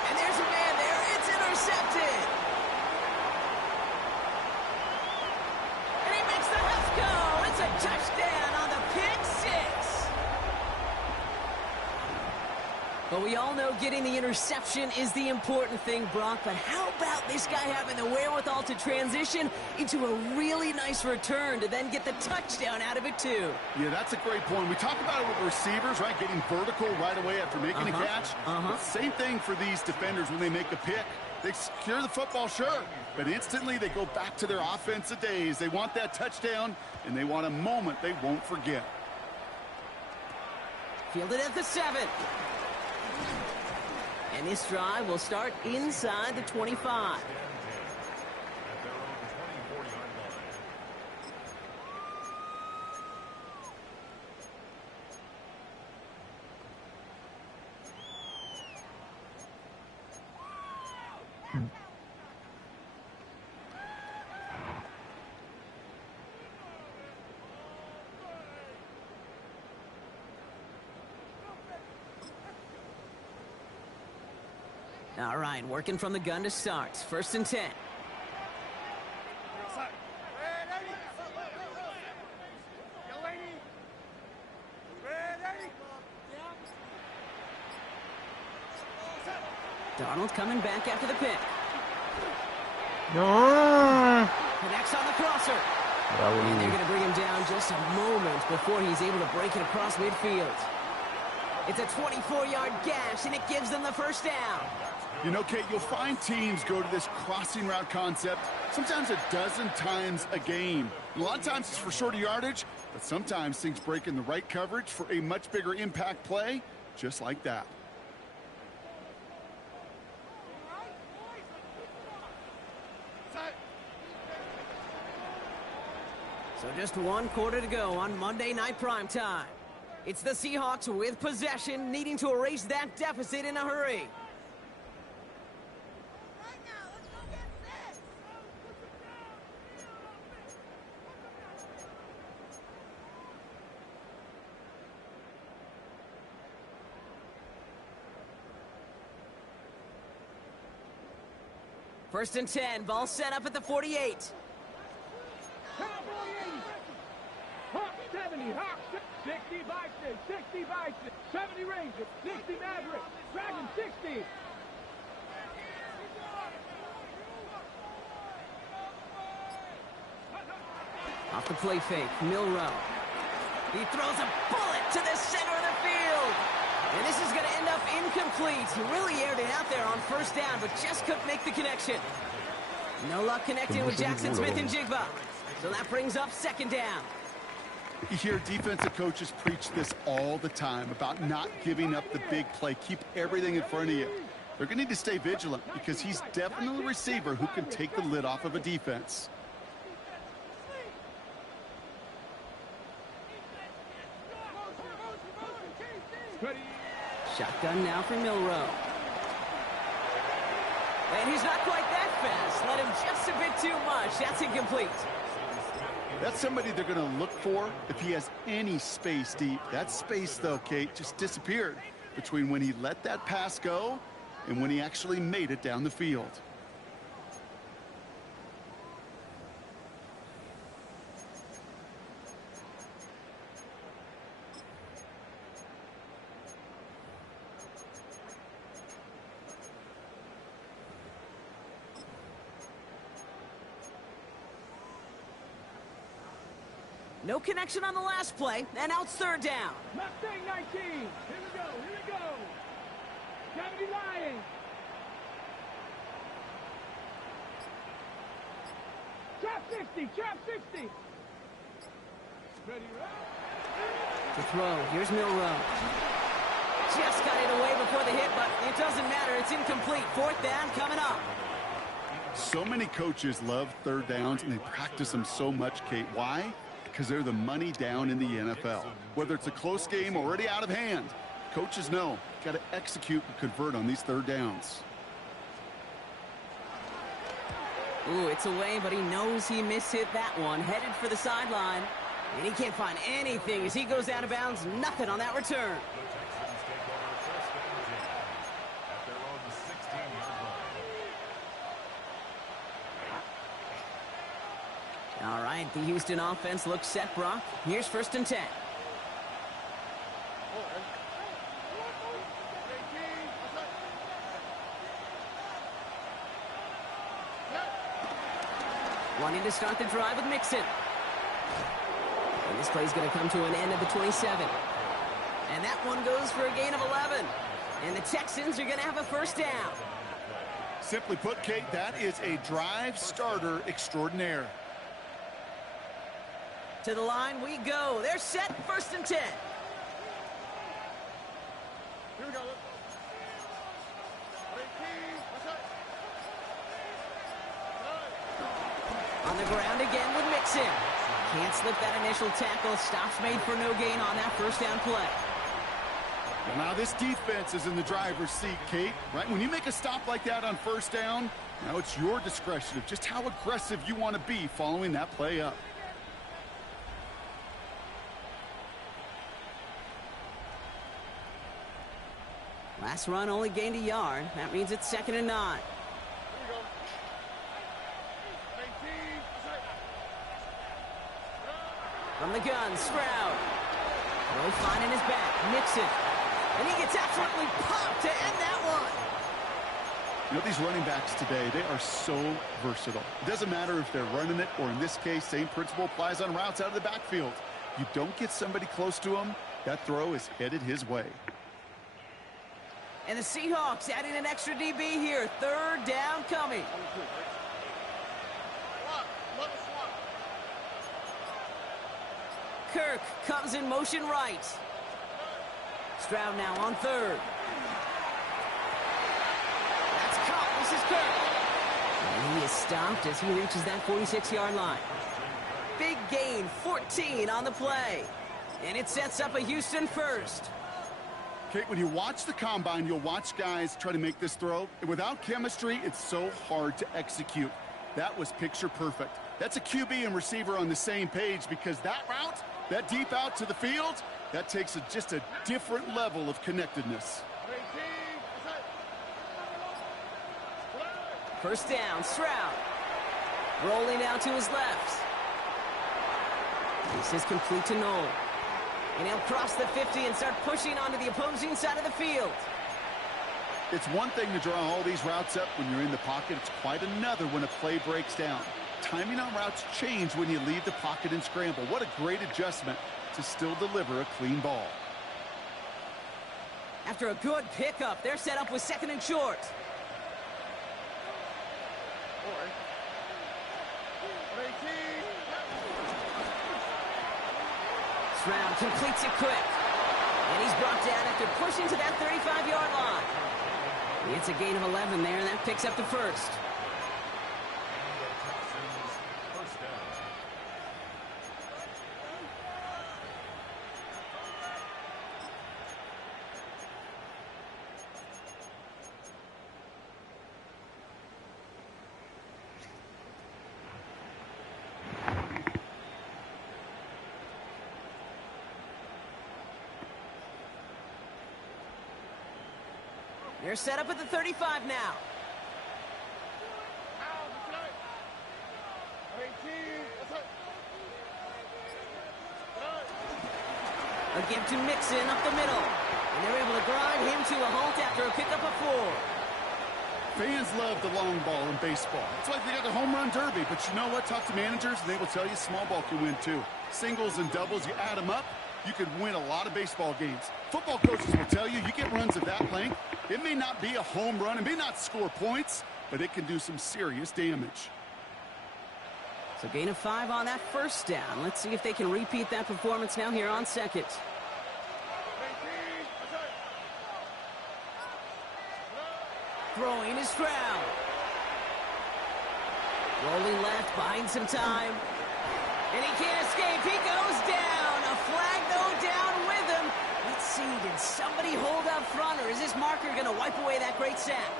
And there's a man there. It's intercepted. And he makes the left go. It's a touchdown on the pick 6. But we all know getting the interception is the important thing, Brock. But how about this guy having the wherewithal to transition into a really nice return to then get the touchdown out of it, too? Yeah, that's a great point. We talk about it with receivers, right? Getting vertical right away after making a catch. But same thing for these defenders when they make a pick. They secure the football, sure, but instantly they go back to their offensive days. They want that touchdown, and they want a moment they won't forget. Fielded at the 7. And this drive will start inside the 25. All right, working from the gun to start. 1st and 10. Darnold coming back after the pick. No. Connects on the crosser. Bravo And they're lui. going to bring him down just a moment before he's able to break it across midfield. It's a 24-yard gash, and it gives them the first down. You know, Kate, you'll find teams go to this crossing route concept sometimes a dozen times a game. A lot of times it's for shorter yardage, but sometimes things break in the right coverage for a much bigger impact play, just like that. So just 1 quarter to go on Monday Night Primetime. It's the Seahawks with possession, needing to erase that deficit in a hurry. First and 10, ball set up at the 48. Cowboy 80. Hawk 70. Hawk 60 Bison. 60 Bison. 70 Rangers. 60 Maverick. Dragon 60. Off the play fake, Milrow. He throws a bullet to the center of the field. And this is going to end up incomplete. He really aired it out there on 1st down, but just couldn't make the connection. No luck connecting with Jackson Smith and Jigba. So that brings up 2nd down. You hear defensive coaches preach this all the time about not giving up the big play. Keep everything in front of you. They're going to need to stay vigilant because he's definitely a receiver who can take the lid off of a defense. Shotgun now for Milrow. And he's not quite that fast. Let him just a bit too much. That's incomplete. That's somebody they're going to look for if he has any space deep. That space, though, Kate, just disappeared between when he let that pass go and when he actually made it down the field. No connection on the last play, and now it's 3rd down. Mustang 19. Here we go. Here we go. 70 Lions. Trap 60. Trap 60. Ready, To throw, here's Milrow. Just got it away before the hit, but it doesn't matter. It's incomplete. 4th down coming up. So many coaches love 3rd downs, and they practice them so much, Kate. Why? Because they're the money down in the NFL. Whether it's a close game already out of hand, coaches know got to execute and convert on these 3rd downs. Ooh, it's away, but he knows he mishit that one. Headed for the sideline. And he can't find anything as he goes out of bounds. Nothing on that return. All right, the Houston offense looks set, Brock. Here's 1st and 10. Wanting to start the drive with Mixon. And this play's going to come to an end at the 27. And that one goes for a gain of 11. And the Texans are going to have a 1st down. Simply put, Kate, that is a drive starter extraordinaire. To the line we go. They're set, 1st and 10. Here we go. On the ground again with Mixon. Can't slip that initial tackle. Stops made for no gain on that 1st down play. Well, now this defense is in the driver's seat, Kate. Right? When you make a stop like that on 1st down, now it's your discretion of just how aggressive you want to be following that play up. Last run only gained a yard. That means it's 2nd and 9. From the gun, Stroud. Throw fine in his back. Nixon. And he gets absolutely popped to end that one. You know, these running backs today, they are so versatile. It doesn't matter if they're running it, or in this case, same principle applies on routes out of the backfield. You don't get somebody close to him, that throw is headed his way. And the Seahawks adding an extra DB here. 3rd down coming. Kirk comes in motion right. Stroud now on 3rd. That's caught. This is Kirk. And he is stopped as he reaches that 46-yard line. Big gain, 14 on the play. And it sets up a Houston 1st. Kate, when you watch the combine, you'll watch guys try to make this throw. And without chemistry, it's so hard to execute. That was picture perfect. That's a QB and receiver on the same page, because that route, that deep out to the field, that takes just a different level of connectedness. 1st down, Stroud. Rolling out to his left. This is complete to Knoll. And he'll cross the 50 and start pushing onto the opposing side of the field. It's one thing to draw all these routes up when you're in the pocket. It's quite another when a play breaks down. Timing on routes change when you leave the pocket and scramble. What a great adjustment to still deliver a clean ball. After a good pickup, they're set up with 2nd and short. Stroud completes it quick. And he's brought down after pushing to that 35-yard line. It's a gain of 11 there, and that picks up the 1st. They're set up at the 35 now. A give to Mixon up the middle. And they're able to grind him to a halt after a pickup of 4. Fans love the long ball in baseball. It's like they got the home run derby. But you know what? Talk to managers, and they will tell you small ball can win too. Singles and doubles, you add them up, you could win a lot of baseball games. Football coaches will tell you, you get runs of that length, it may not be a home run, it may not score points, but it can do some serious damage. So gain of 5 on that 1st down. Let's see if they can repeat that performance now here on 2nd. Throwing is Stroud. Rolling left, buying some time. And he can't escape. He goes down. A flag, though, down with him. Let's see, did somebody hold up front, or is this marker going to wipe away that great sack?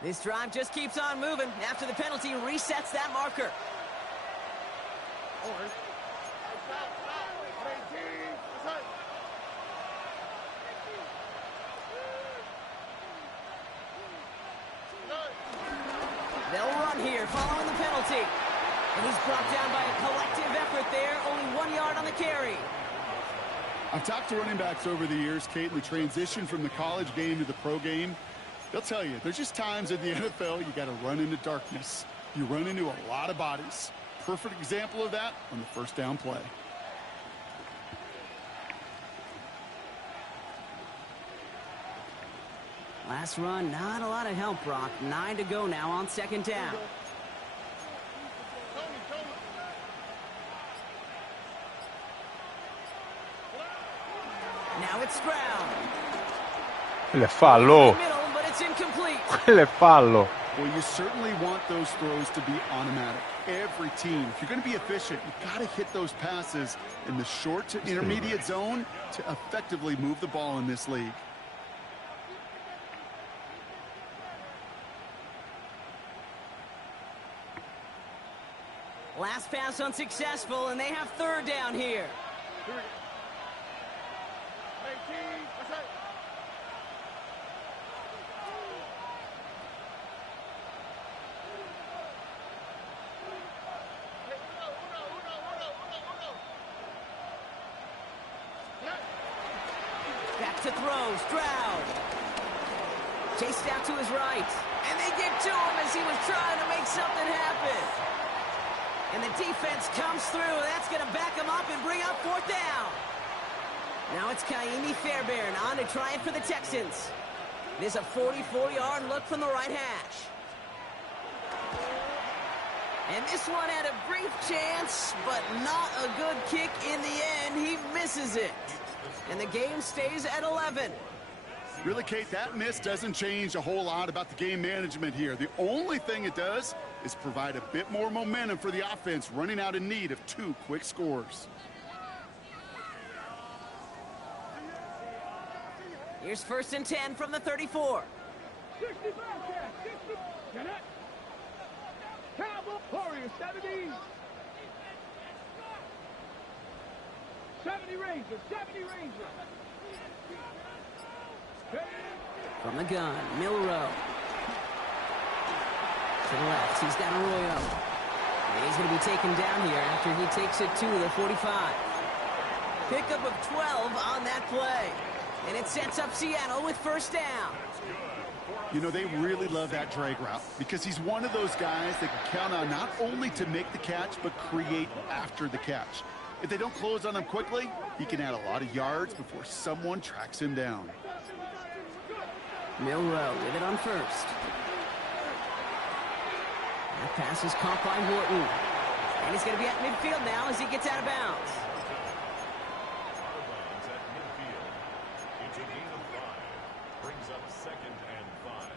This drive just keeps on moving. After the penalty, resets that marker. They'll run here following the penalty. And he's brought down by a collective effort there. Only 1 yard on the carry. I've talked to running backs over the years, Kate, in the transition from the college game to the pro game. They'll tell you, there's just times in the NFL you got to run into darkness. You run into a lot of bodies. Perfect example of that on the 1st down play. Last run, not a lot of help, Brock. 9 to go now on 2nd down. Now it's Stroud. Quello è fallo. Middle, but it's incomplete. Quello è fallo. Well, you certainly want those throws to be automatic. Every team, if you're going to be efficient, you've got to hit those passes in the short to intermediate zone to effectively move the ball in this league. Last pass unsuccessful, and they have third down here. Back to throw, Stroud. Chased out to his right. And they get to him as he was trying to make something happen. And the defense comes through. That's going to back him up and bring up fourth down. Now it's Kaimi Fairbairn on to try it for the Texans. There's a 44-yard look from the right hash. And this one had a brief chance, but not a good kick in the end. He misses it. And the game stays at 11. Really, Kate, that miss doesn't change a whole lot about the game management here. The only thing it does is provide a bit more momentum for the offense, running out in need of 2 quick scores. Here's 1st and 10 from the 34. 65, 60. Connect. Cowboy Warriors, 70. 70 Rangers, 70 Rangers. From the gun, Milrow. To the left, he's got Arroyo. And he's going to be taken down here after he takes it to the 45. Pickup of 12 on that play. And it sets up Seattle with first down. You know, they really love that drag route because he's one of those guys they can count on not only to make the catch, but create after the catch. If they don't close on him quickly, he can add a lot of yards before someone tracks him down. Milrow with it on first. That pass is caught by Horton. And he's going to be at midfield now as he gets out of bounds. At midfield. It's a gain of 5. Brings up 2nd and 5.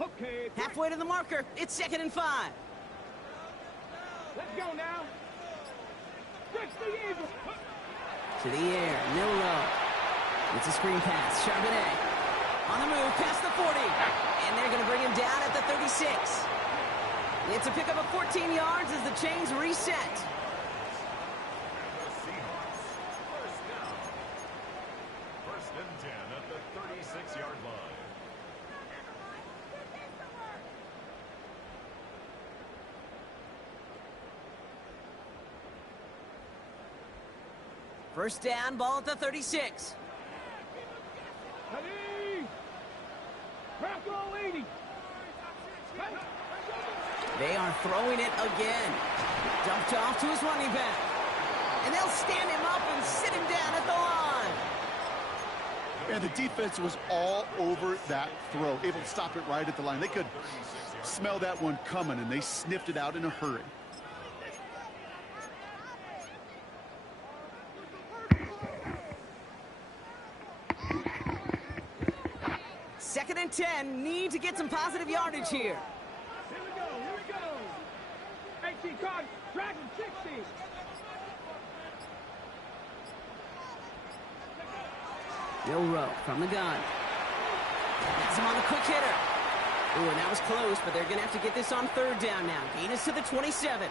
Okay. Halfway to the marker. It's 2nd and 5. Let's go now. 60 Eagles. To the air, Milrow. It's a screen pass. Charbonnet on the move past the 40. And they're going to bring him down at the 36. It's a pickup of 14 yards as the chains reset. The Seahawks. First down. 1st and 10 at the 36-yard line. First down, ball at the 36. Ready. Crackle 80. They are throwing it again. Dumped off to his running back. And they'll stand him up and sit him down at the line. And the defense was all over that throw, able to stop it right at the line. They could smell that one coming, and they sniffed it out in a hurry. Second and 10, need to get some positive yardage here. Here we go, here we go. 18 card, Dragon 60. Milrow from the gun. That's him on the quick hitter. Ooh, and that was close, but they're going to have to get this on third down now. Gain is to the 27.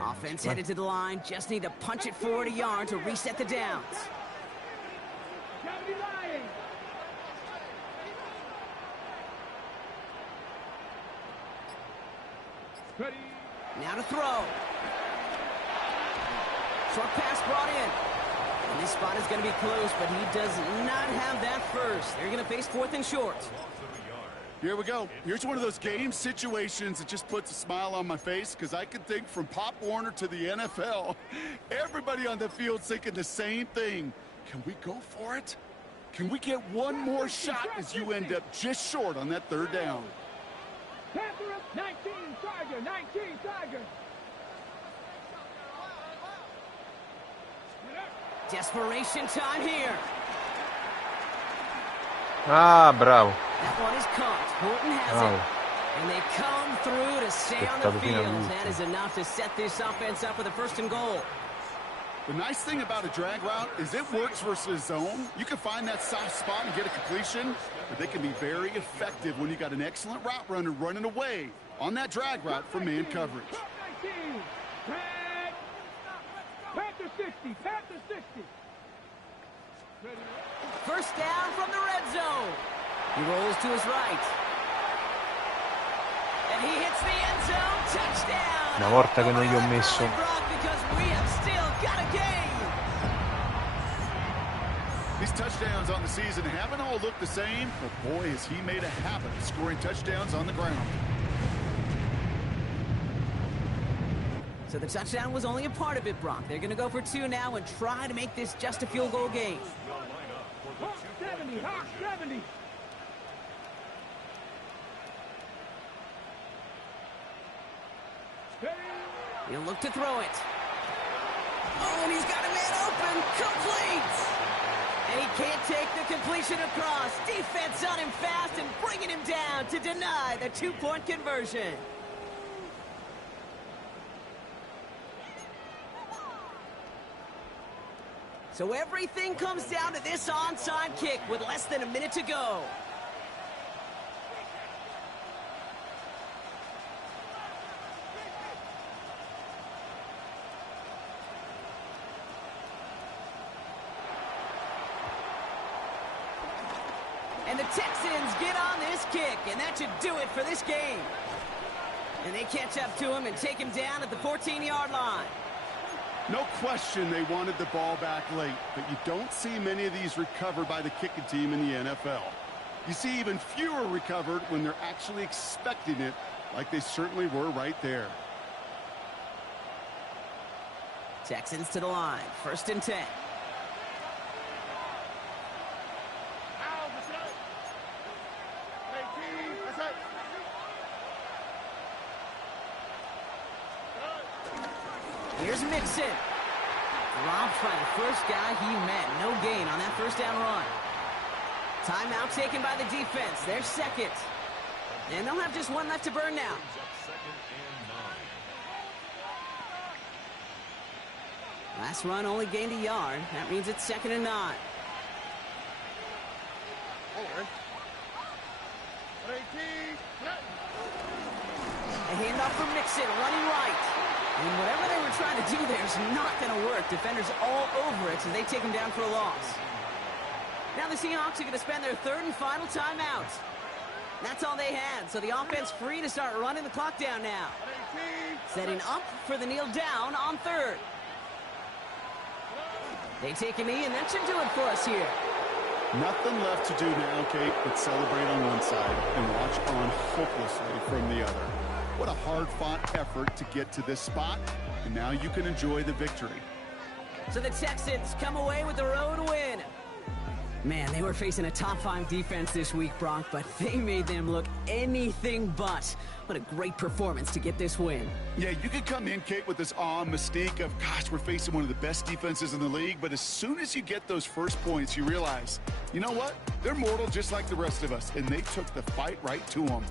Offense headed to the line. Just need to punch it forward a yard to reset the downs. 70 Lions. Ready. Now to throw. Short pass brought in. And this spot is going to be close, but he does not have that first. They're going to face 4th and short. Here we go. Here's one of those game situations that just puts a smile on my face because I can think from Pop Warner to the NFL. Everybody on the field's thinking the same thing. Can we go for it? Can we get one more shot as you end up just short on that 3rd down? 19 Tiger, 19 Tiger. Desperation time here. Ah, bravo. That one is caught. Horton has it. And they come through to stay on the field. That is enough to set this offense up with a 1st and goal. The nice thing about a drag route is it works versus zone. You can find that soft spot and get a completion, but they can be very effective when you got an excellent route runner running away on that drag route from man coverage. 19. Panther 60. Panther 60. First down from the red zone. He rolls to his right. And he hits the end zone. Touchdown. Una volta che non gli ho messo. Because we have still got a game. These touchdowns on the season haven't all looked the same, but boy, has he made a habit of scoring touchdowns on the ground. So the touchdown was only a part of it, Brock. They're going to go for 2 now and try to make this just a field goal game. Hawk 70, Hawk 70. He'll look to throw it. Oh, and he's got a man open. Complete. And he can't take the completion across. Defense on him fast and bringing him down to deny the 2-point conversion. So everything comes down to this onside kick with less than a minute to go. And the Texans get on this kick, and that should do it for this game. And they catch up to him and take him down at the 14-yard line. No question they wanted the ball back late, but you don't see many of these recovered by the kicking team in the NFL. You see even fewer recovered when they're actually expecting it, like they certainly were right there. Texans to the line, 1st and 10. Here's Mixon. Dropped by the first guy he met. No gain on that 1st down run. Timeout taken by the defense. They're 2nd. And they'll have just 1 left to burn now. Last run only gained a yard. That means it's 2nd and 9. A handoff from Mixon, running right. And whatever they were trying to do there is not going to work. Defenders all over it, so they take him down for a loss. Now the Seahawks are going to spend their 3rd and final timeout. That's all they had, so the offense free to start running the clock down now. Setting up for the kneel down on 3rd. They take a knee, and that should do it for us here. Nothing left to do now, Kate, but celebrate on one side and watch on hopelessly from the other. What a hard-fought effort to get to this spot, and now you can enjoy the victory. So the Texans come away with the road win. Man, they were facing a top-5 defense this week, Brock, but they made them look anything but. What a great performance to get this win. Yeah, you could come in, Kate, with this awe and mystique of, gosh, we're facing one of the best defenses in the league, but as soon as you get those first points, you realize, you know what? They're mortal just like the rest of us, and they took the fight right to them.